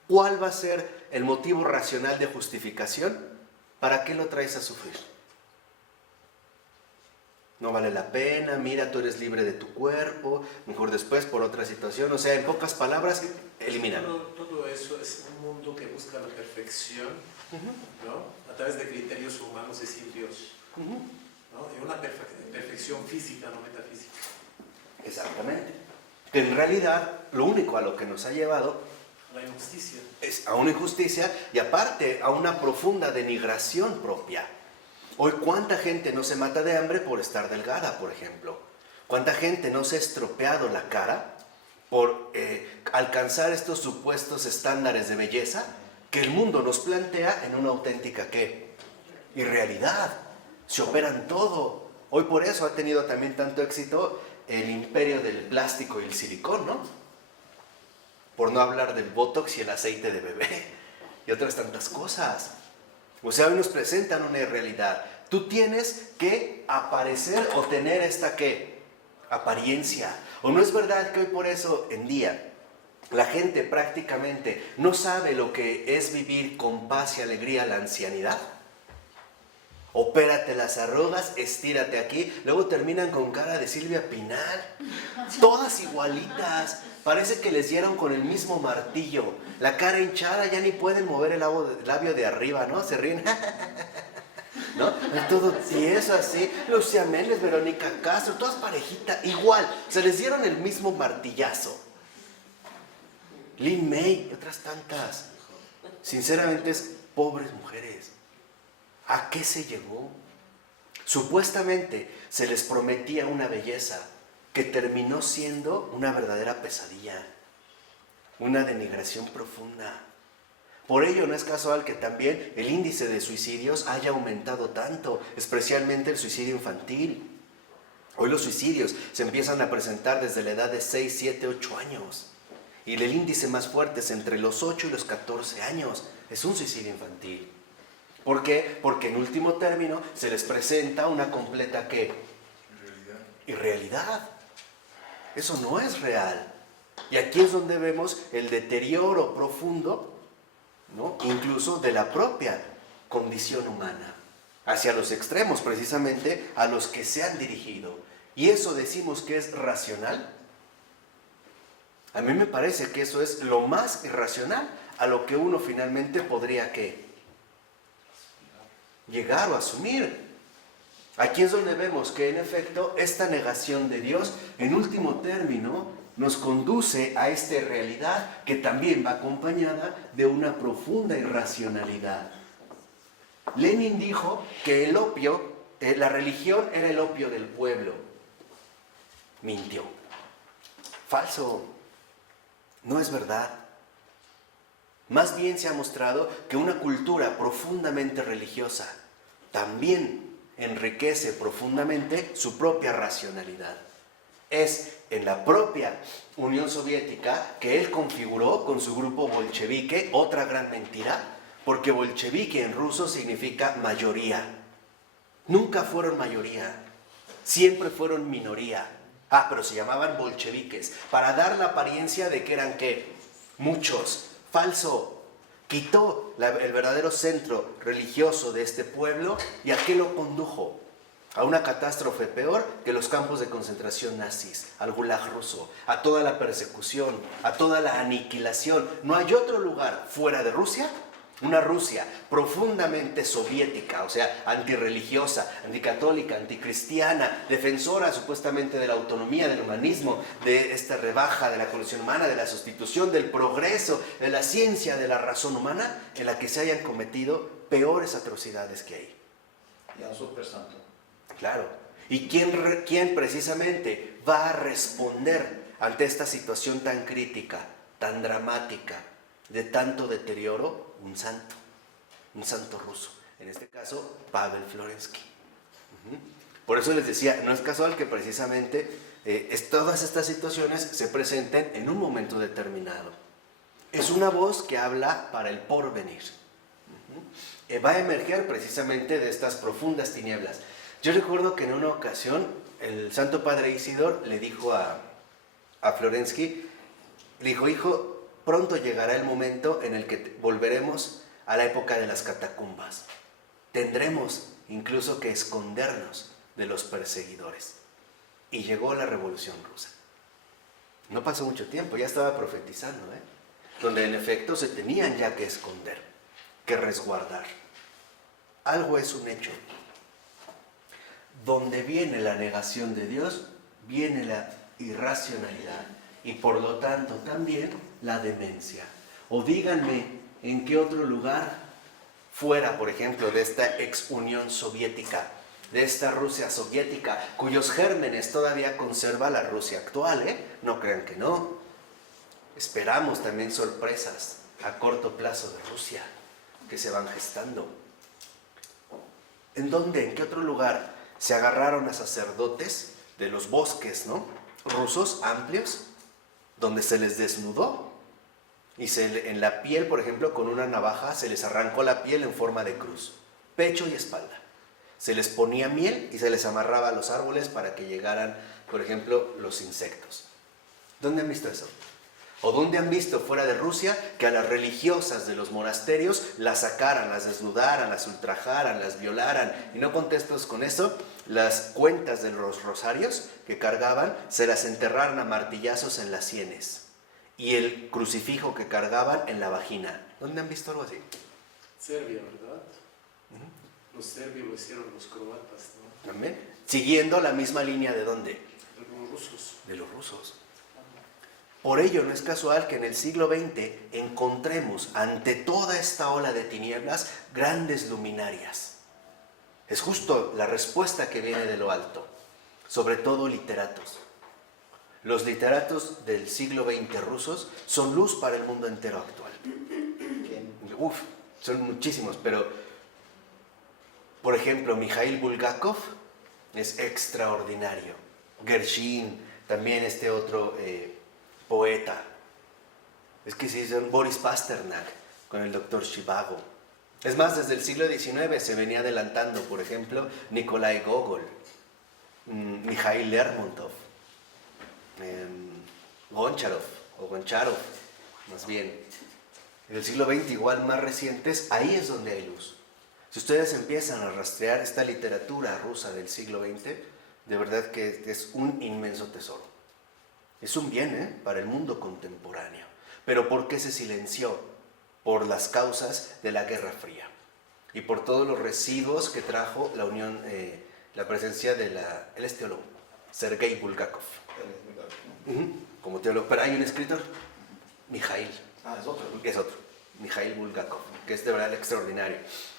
¿Cuál va a ser el motivo racional de justificación? ¿Para qué lo traes a sufrir? No vale la pena, mira, tú eres libre de tu cuerpo, mejor después por otra situación. O sea, en pocas palabras, elimínalo. Todo eso es un mundo que busca la perfección, ¿no?, a través de criterios humanos y sin Dios, ¿no? Y una perfección física, no metafísica. Exactamente. Que en realidad, lo único a lo que nos ha llevado La injusticia. es a una injusticia y aparte a una profunda denigración propia. Hoy, ¿cuánta gente no se mata de hambre por estar delgada, por ejemplo? ¿Cuánta gente no se ha estropeado la cara por alcanzar estos supuestos estándares de belleza que el mundo nos plantea en una auténtica, ¿qué?, irrealidad? Se operan todo. Hoy por eso ha tenido también tanto éxito el imperio del plástico y el silicón, ¿no? Por no hablar del botox y el aceite de bebé y otras tantas cosas. O sea, hoy nos presentan una irrealidad. Tú tienes que aparecer o tener esta, ¿qué?, apariencia. ¿O no es verdad que hoy por eso en día la gente prácticamente no sabe lo que es vivir con paz y alegría la ancianidad? Opérate las arrugas, estírate aquí, luego terminan con cara de Silvia Pinal, todas igualitas, parece que les dieron con el mismo martillo, la cara hinchada, ya ni pueden mover el labio de arriba, ¿no? Se ríen, ¿no? Todo tieso así, Lucía Méndez, Verónica Castro, todas parejitas, igual, se les dieron el mismo martillazo. Lin May y otras tantas, sinceramente es pobres mujeres. ¿A qué se llegó? Supuestamente se les prometía una belleza que terminó siendo una verdadera pesadilla, una denigración profunda. Por ello no es casual que también el índice de suicidios haya aumentado tanto, especialmente el suicidio infantil. Hoy los suicidios se empiezan a presentar desde la edad de 6, 7, 8 años. Y el índice más fuerte es entre los 8 y los 14 años. Es un suicidio infantil. ¿Por qué? Porque en último término se les presenta una completa, ¿qué?, irrealidad. Eso no es real. Y aquí es donde vemos el deterioro profundo, ¿no?, incluso de la propia condición humana, hacia los extremos precisamente a los que se han dirigido. Y eso decimos que es racional. A mí me parece que eso es lo más irracional a lo que uno finalmente podría, ¿qué?, llegar o asumir. Aquí es donde vemos que en efecto esta negación de Dios, en último término, nos conduce a esta realidad que también va acompañada de una profunda irracionalidad. Lenin dijo que el opio, la religión era el opio del pueblo. Mintió. Falso. No es verdad. Más bien se ha mostrado que una cultura profundamente religiosa también enriquece profundamente su propia racionalidad. Es en la propia Unión Soviética que él configuró con su grupo bolchevique otra gran mentira, porque bolchevique en ruso significa mayoría. Nunca fueron mayoría, siempre fueron minoría. Pero se llamaban bolcheviques, para dar la apariencia de que eran, ¿qué? Muchos. Falso. Quitó el verdadero centro religioso de este pueblo, ¿y a qué lo condujo? A una catástrofe peor que los campos de concentración nazis, al gulag ruso, a toda la persecución, a toda la aniquilación. No hay otro lugar fuera de Rusia, una Rusia profundamente soviética, o sea, antirreligiosa, anticatólica, anticristiana, defensora supuestamente de la autonomía, del humanismo, de esta rebaja de la condición humana, de la sustitución, del progreso, de la ciencia, de la razón humana, en la que se hayan cometido peores atrocidades que ahí. Y a un super santo. Claro. ¿Y quién precisamente va a responder ante esta situación tan crítica, tan dramática, de tanto deterioro? Un santo ruso. En este caso, Pavel Florensky. Por eso les decía, no es casual que precisamente todas estas situaciones se presenten en un momento determinado. Es una voz que habla para el porvenir. Va a emerger precisamente de estas profundas tinieblas. Yo recuerdo que en una ocasión el Santo Padre Isidor le dijo a Florensky, le dijo: hijo, pronto llegará el momento en el que volveremos a la época de las catacumbas. Tendremos incluso que escondernos de los perseguidores. Y llegó la Revolución Rusa. No pasó mucho tiempo, ya estaba profetizando, donde en efecto se tenían ya que esconder, que resguardar. Algo es un hecho. Donde viene la negación de Dios, viene la irracionalidad y por lo tanto también la demencia. O díganme en qué otro lugar fuera, por ejemplo, de esta ex Unión Soviética, de esta Rusia soviética, cuyos gérmenes todavía conserva la Rusia actual, no crean que no. Esperamos también sorpresas a corto plazo de Rusia que se van gestando. ¿En dónde? ¿En qué otro lugar se agarraron a sacerdotes de los bosques, rusos amplios, donde se les desnudó y en la piel, por ejemplo, con una navaja se les arrancó la piel en forma de cruz, pecho y espalda? Se les ponía miel y se les amarraba a los árboles para que llegaran, por ejemplo, los insectos. ¿Dónde han visto eso? ¿O dónde han visto fuera de Rusia que a las religiosas de los monasterios las sacaran, las desnudaran, las ultrajaran, las violaran? Y no contentos con eso, las cuentas de los rosarios que cargaban se las enterraran a martillazos en las sienes. Y el crucifijo que cargaban en la vagina. ¿Dónde han visto algo así? Serbia, ¿verdad? Los serbios lo hicieron los croatas, ¿no? ¿También? Siguiendo la misma línea ¿de dónde? De los rusos. De los rusos. Por ello no es casual que en el siglo XX encontremos ante toda esta ola de tinieblas grandes luminarias. Es justo la respuesta que viene de lo alto, sobre todo literatos. Los literatos del siglo XX rusos son luz para el mundo entero actual. Son muchísimos, pero por ejemplo, Mikhail Bulgakov es extraordinario. Gershwin, también este otro poeta. Es que sí, son Boris Pasternak con el doctor Zhivago. Es más, desde el siglo XIX se venía adelantando, por ejemplo, Nikolai Gogol, Mikhail Lermontov, Goncharov, más bien. En el siglo XX, igual más recientes, ahí es donde hay luz. Si ustedes empiezan a rastrear esta literatura rusa del siglo XX, de verdad que es un inmenso tesoro. Es un bien para el mundo contemporáneo. Pero ¿por qué se silenció? Por las causas de la Guerra Fría y por todos los residuos que trajo la Unión la presencia de él es teólogo, Sergei Bulgakov, como teólogo, pero hay un escritor, Mikhail. Es otro. Es otro, Mikhail Bulgakov, que es de verdad extraordinario.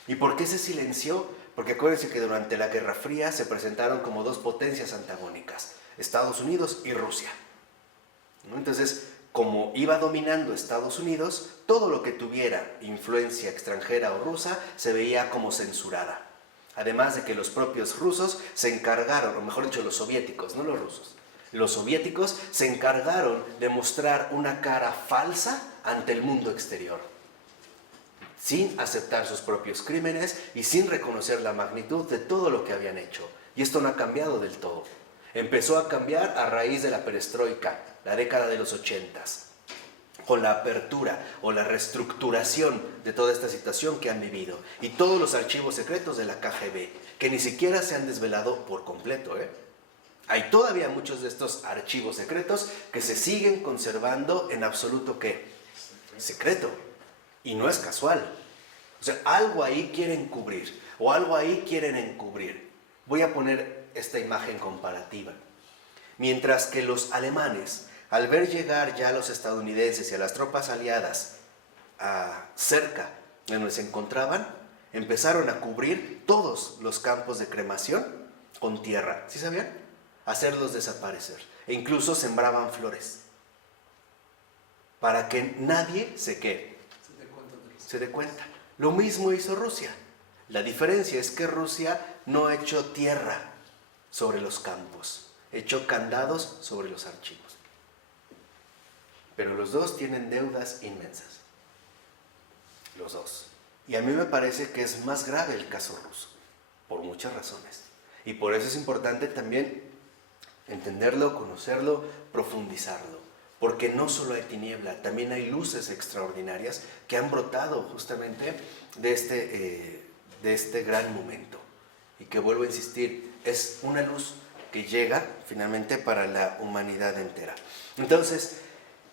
¿Y por qué se silenció? Porque acuérdense que durante la Guerra Fría se presentaron como dos potencias antagónicas, Estados Unidos y Rusia, ¿no? Entonces, como iba dominando Estados Unidos, todo lo que tuviera influencia extranjera o rusa se veía como censurada. Además de que los propios rusos se encargaron, o mejor dicho, los soviéticos, no los rusos, los soviéticos se encargaron de mostrar una cara falsa ante el mundo exterior, sin aceptar sus propios crímenes y sin reconocer la magnitud de todo lo que habían hecho. Y esto no ha cambiado del todo. Empezó a cambiar a raíz de la perestroika, la década de los 80s, con la apertura o la reestructuración de toda esta situación que han vivido. Y todos los archivos secretos de la KGB, que ni siquiera se han desvelado por completo, Hay todavía muchos de estos archivos secretos que se siguen conservando en absoluto ¿qué? Secreto. Y no es casual. O sea, algo ahí quieren cubrir o algo ahí quieren encubrir. Voy a poner esta imagen comparativa. Mientras que los alemanes, al ver llegar ya a los estadounidenses y a las tropas aliadas cerca de donde se encontraban, empezaron a cubrir todos los campos de cremación con tierra. ¿Sí sabían? Hacerlos desaparecer. E incluso sembraban flores. Para que nadie se dé cuenta. Lo mismo hizo Rusia. La diferencia es que Rusia no echó tierra sobre los campos, echó candados sobre los archivos. Pero los dos tienen deudas inmensas. Los dos. Y a mí me parece que es más grave el caso ruso, por muchas razones. Y por eso es importante también entenderlo, conocerlo, profundizarlo. Porque no solo hay tiniebla, también hay luces extraordinarias que han brotado justamente de este gran momento. Y que vuelvo a insistir, es una luz que llega finalmente para la humanidad entera. Entonces,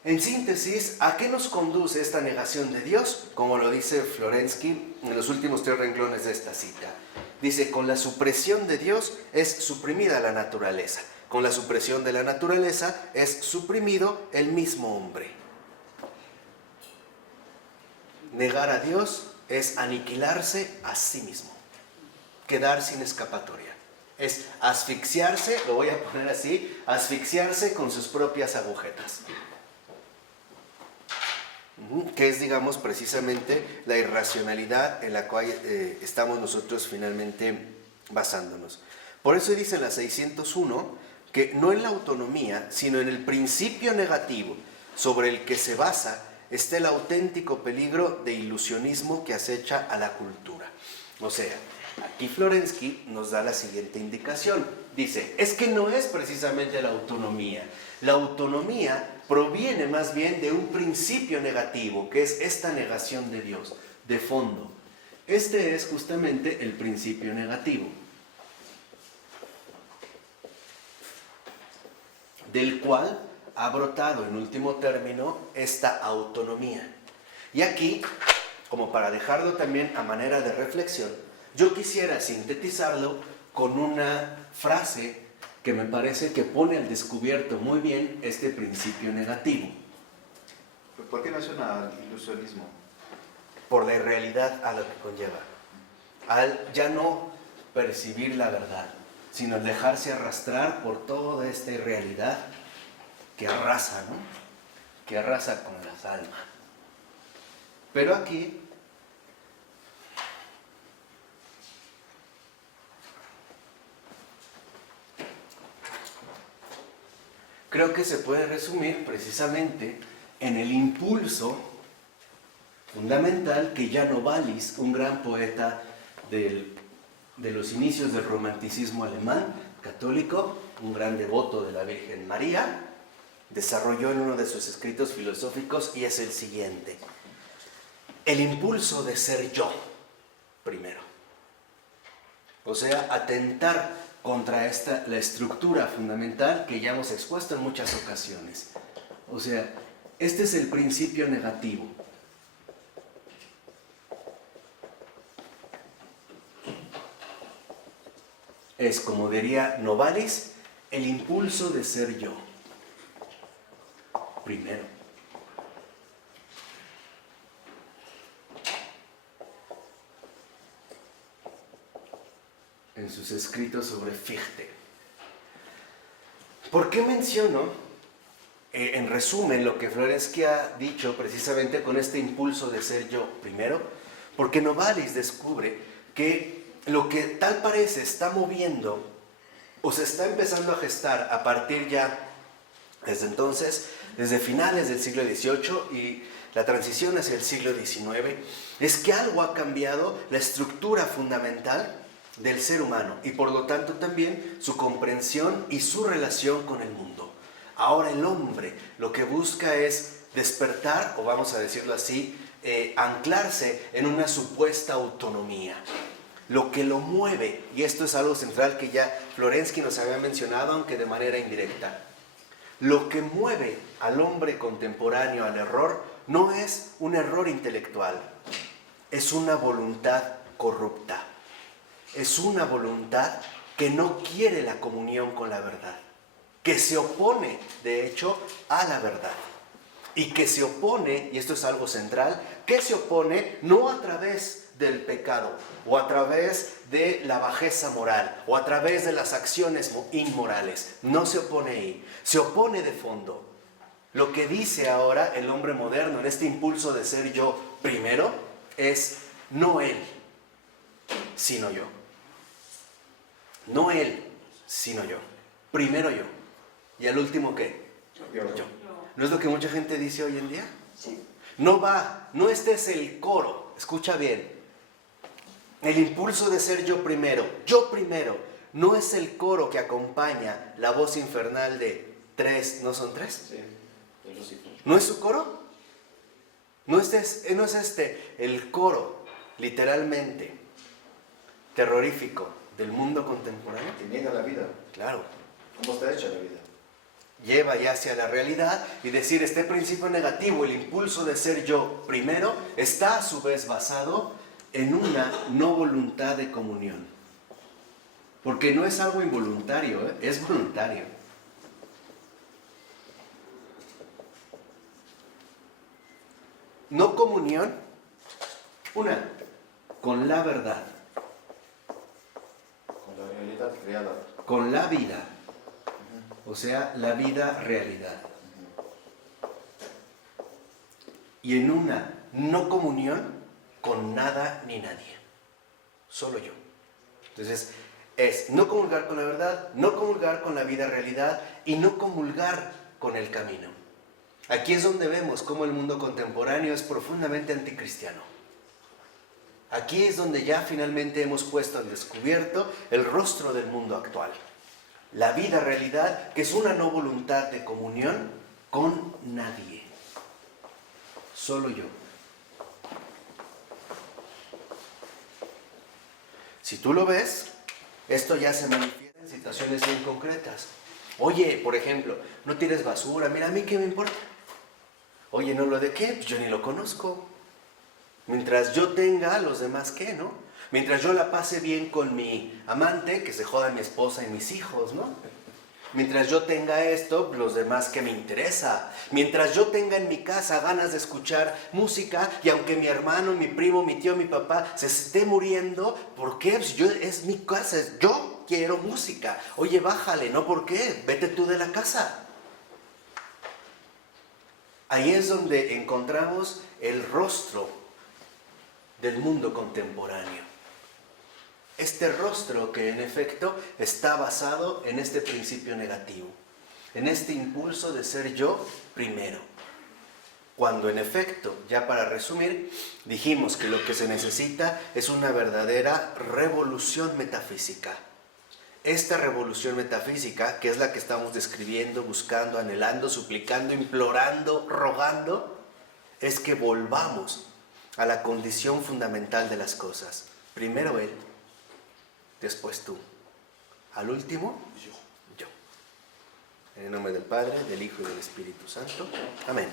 en síntesis, ¿a qué nos conduce esta negación de Dios? Como lo dice Florensky en los últimos 3 renglones de esta cita. Dice, con la supresión de Dios es suprimida la naturaleza. Con la supresión de la naturaleza es suprimido el mismo hombre. Negar a Dios es aniquilarse a sí mismo, quedar sin escapatoria. Es asfixiarse, lo voy a poner así, asfixiarse con sus propias agujetas. Que es, digamos, precisamente la irracionalidad en la cual estamos nosotros finalmente basándonos. Por eso dice la 601 que no en la autonomía, sino en el principio negativo sobre el que se basa está el auténtico peligro de ilusionismo que acecha a la cultura. O sea, aquí Florensky nos da la siguiente indicación. Dice, es que no es precisamente la autonomía. La autonomía proviene más bien de un principio negativo, que es esta negación de Dios, de fondo. Este es justamente el principio negativo, del cual ha brotado en último término esta autonomía. Y aquí, como para dejarlo también a manera de reflexión, yo quisiera sintetizarlo con una frase que me parece que pone al descubierto muy bien este principio negativo. ¿Por qué no es un ilusionismo? Por la irrealidad a lo que conlleva. Al ya no percibir la verdad, sino al dejarse arrastrar por toda esta irrealidad que arrasa, ¿no? Que arrasa con las almas. Pero aquí creo que se puede resumir precisamente en el impulso fundamental que Jan Novalis, un gran poeta de los inicios del romanticismo alemán, católico, un gran devoto de la Virgen María, desarrolló en uno de sus escritos filosóficos, y es el siguiente: el impulso de ser yo primero. O sea, atentar contra la estructura fundamental que ya hemos expuesto en muchas ocasiones. O sea, este es el principio negativo. es, como diría Novalis, el impulso de ser yo. Primero. En sus escritos sobre Fichte. ¿Por qué menciono, en resumen, lo que Florensky ha dicho precisamente con este impulso de ser yo? Primero, porque Novalis descubre que lo que tal parece está moviendo o se está empezando a gestar a partir ya, desde entonces, desde finales del siglo XVIII y la transición hacia el siglo XIX, es que algo ha cambiado la estructura fundamental del ser humano y por lo tanto también su comprensión y su relación con el mundo. Ahora el hombre lo que busca es despertar, o vamos a decirlo así, anclarse en una supuesta autonomía. Lo que lo mueve, y esto es algo central que ya Florensky nos había mencionado, aunque de manera indirecta, lo que mueve al hombre contemporáneo al error no es un error intelectual, es una voluntad corrupta. Es una voluntad que no quiere la comunión con la verdad, que se opone, de hecho, a la verdad. Y que se opone, y esto es algo central, que se opone no a través del pecado, o a través de la bajeza moral, o a través de las acciones inmorales. No se opone ahí, se opone de fondo. Lo que dice ahora el hombre moderno en este impulso de ser yo primero es no él, sino yo. No él, sino yo. Primero yo. ¿Y al último qué? Yo. ¿No es lo que mucha gente dice hoy en día? Sí. No este es el coro. Escucha bien. El impulso de ser yo primero, no es el coro que acompaña la voz infernal de tres, ¿no son tres? Sí, de Lucifer. ¿No es su coro? No es el coro, literalmente, terrorífico del mundo contemporáneo. Que niega la vida. Claro. ¿Cómo está hecha la vida? Lleva ya hacia la realidad y decir, este principio negativo, el impulso de ser yo primero, está a su vez basado en una no voluntad de comunión. Porque no es algo involuntario, es voluntario. No comunión, con la verdad, Con la realidad creada. con la vida, o sea, la vida realidad. Y en una no comunión con nada ni nadie, solo yo. Entonces, es no comulgar con la verdad, no comulgar con la vida realidad y no comulgar con el camino. Aquí es donde vemos cómo el mundo contemporáneo es profundamente anticristiano. Aquí es donde ya finalmente hemos puesto al descubierto el rostro del mundo actual. La vida realidad, que es una no voluntad de comunión con nadie. Solo yo. Si tú lo ves, esto ya se manifiesta en situaciones bien concretas. Oye, por ejemplo, no tires basura, mira, ¿a mí qué me importa? Oye, ¿no lo de qué? Pues yo ni lo conozco. Mientras yo tenga, los demás qué, ¿no? Mientras yo la pase bien con mi amante, que se joda mi esposa y mis hijos, ¿no? Mientras yo tenga esto, los demás qué me interesa. Mientras yo tenga en mi casa ganas de escuchar música, y aunque mi hermano, mi primo, mi tío, mi papá se esté muriendo, ¿por qué? Pues es mi casa, yo quiero música. Oye, bájale, ¿no? ¿Por qué? Vete tú de la casa. Ahí es donde encontramos el rostro del mundo contemporáneo. Este rostro que en efecto está basado en este principio negativo, en este impulso de ser yo primero. Cuando en efecto, ya para resumir, dijimos que lo que se necesita es una verdadera revolución metafísica. Esta revolución metafísica, que es la que estamos describiendo, buscando, anhelando, suplicando, implorando, rogando, es que volvamos a la condición fundamental de las cosas. Primero Él, después tú. Al último, yo. En el nombre del Padre, del Hijo y del Espíritu Santo. Amén.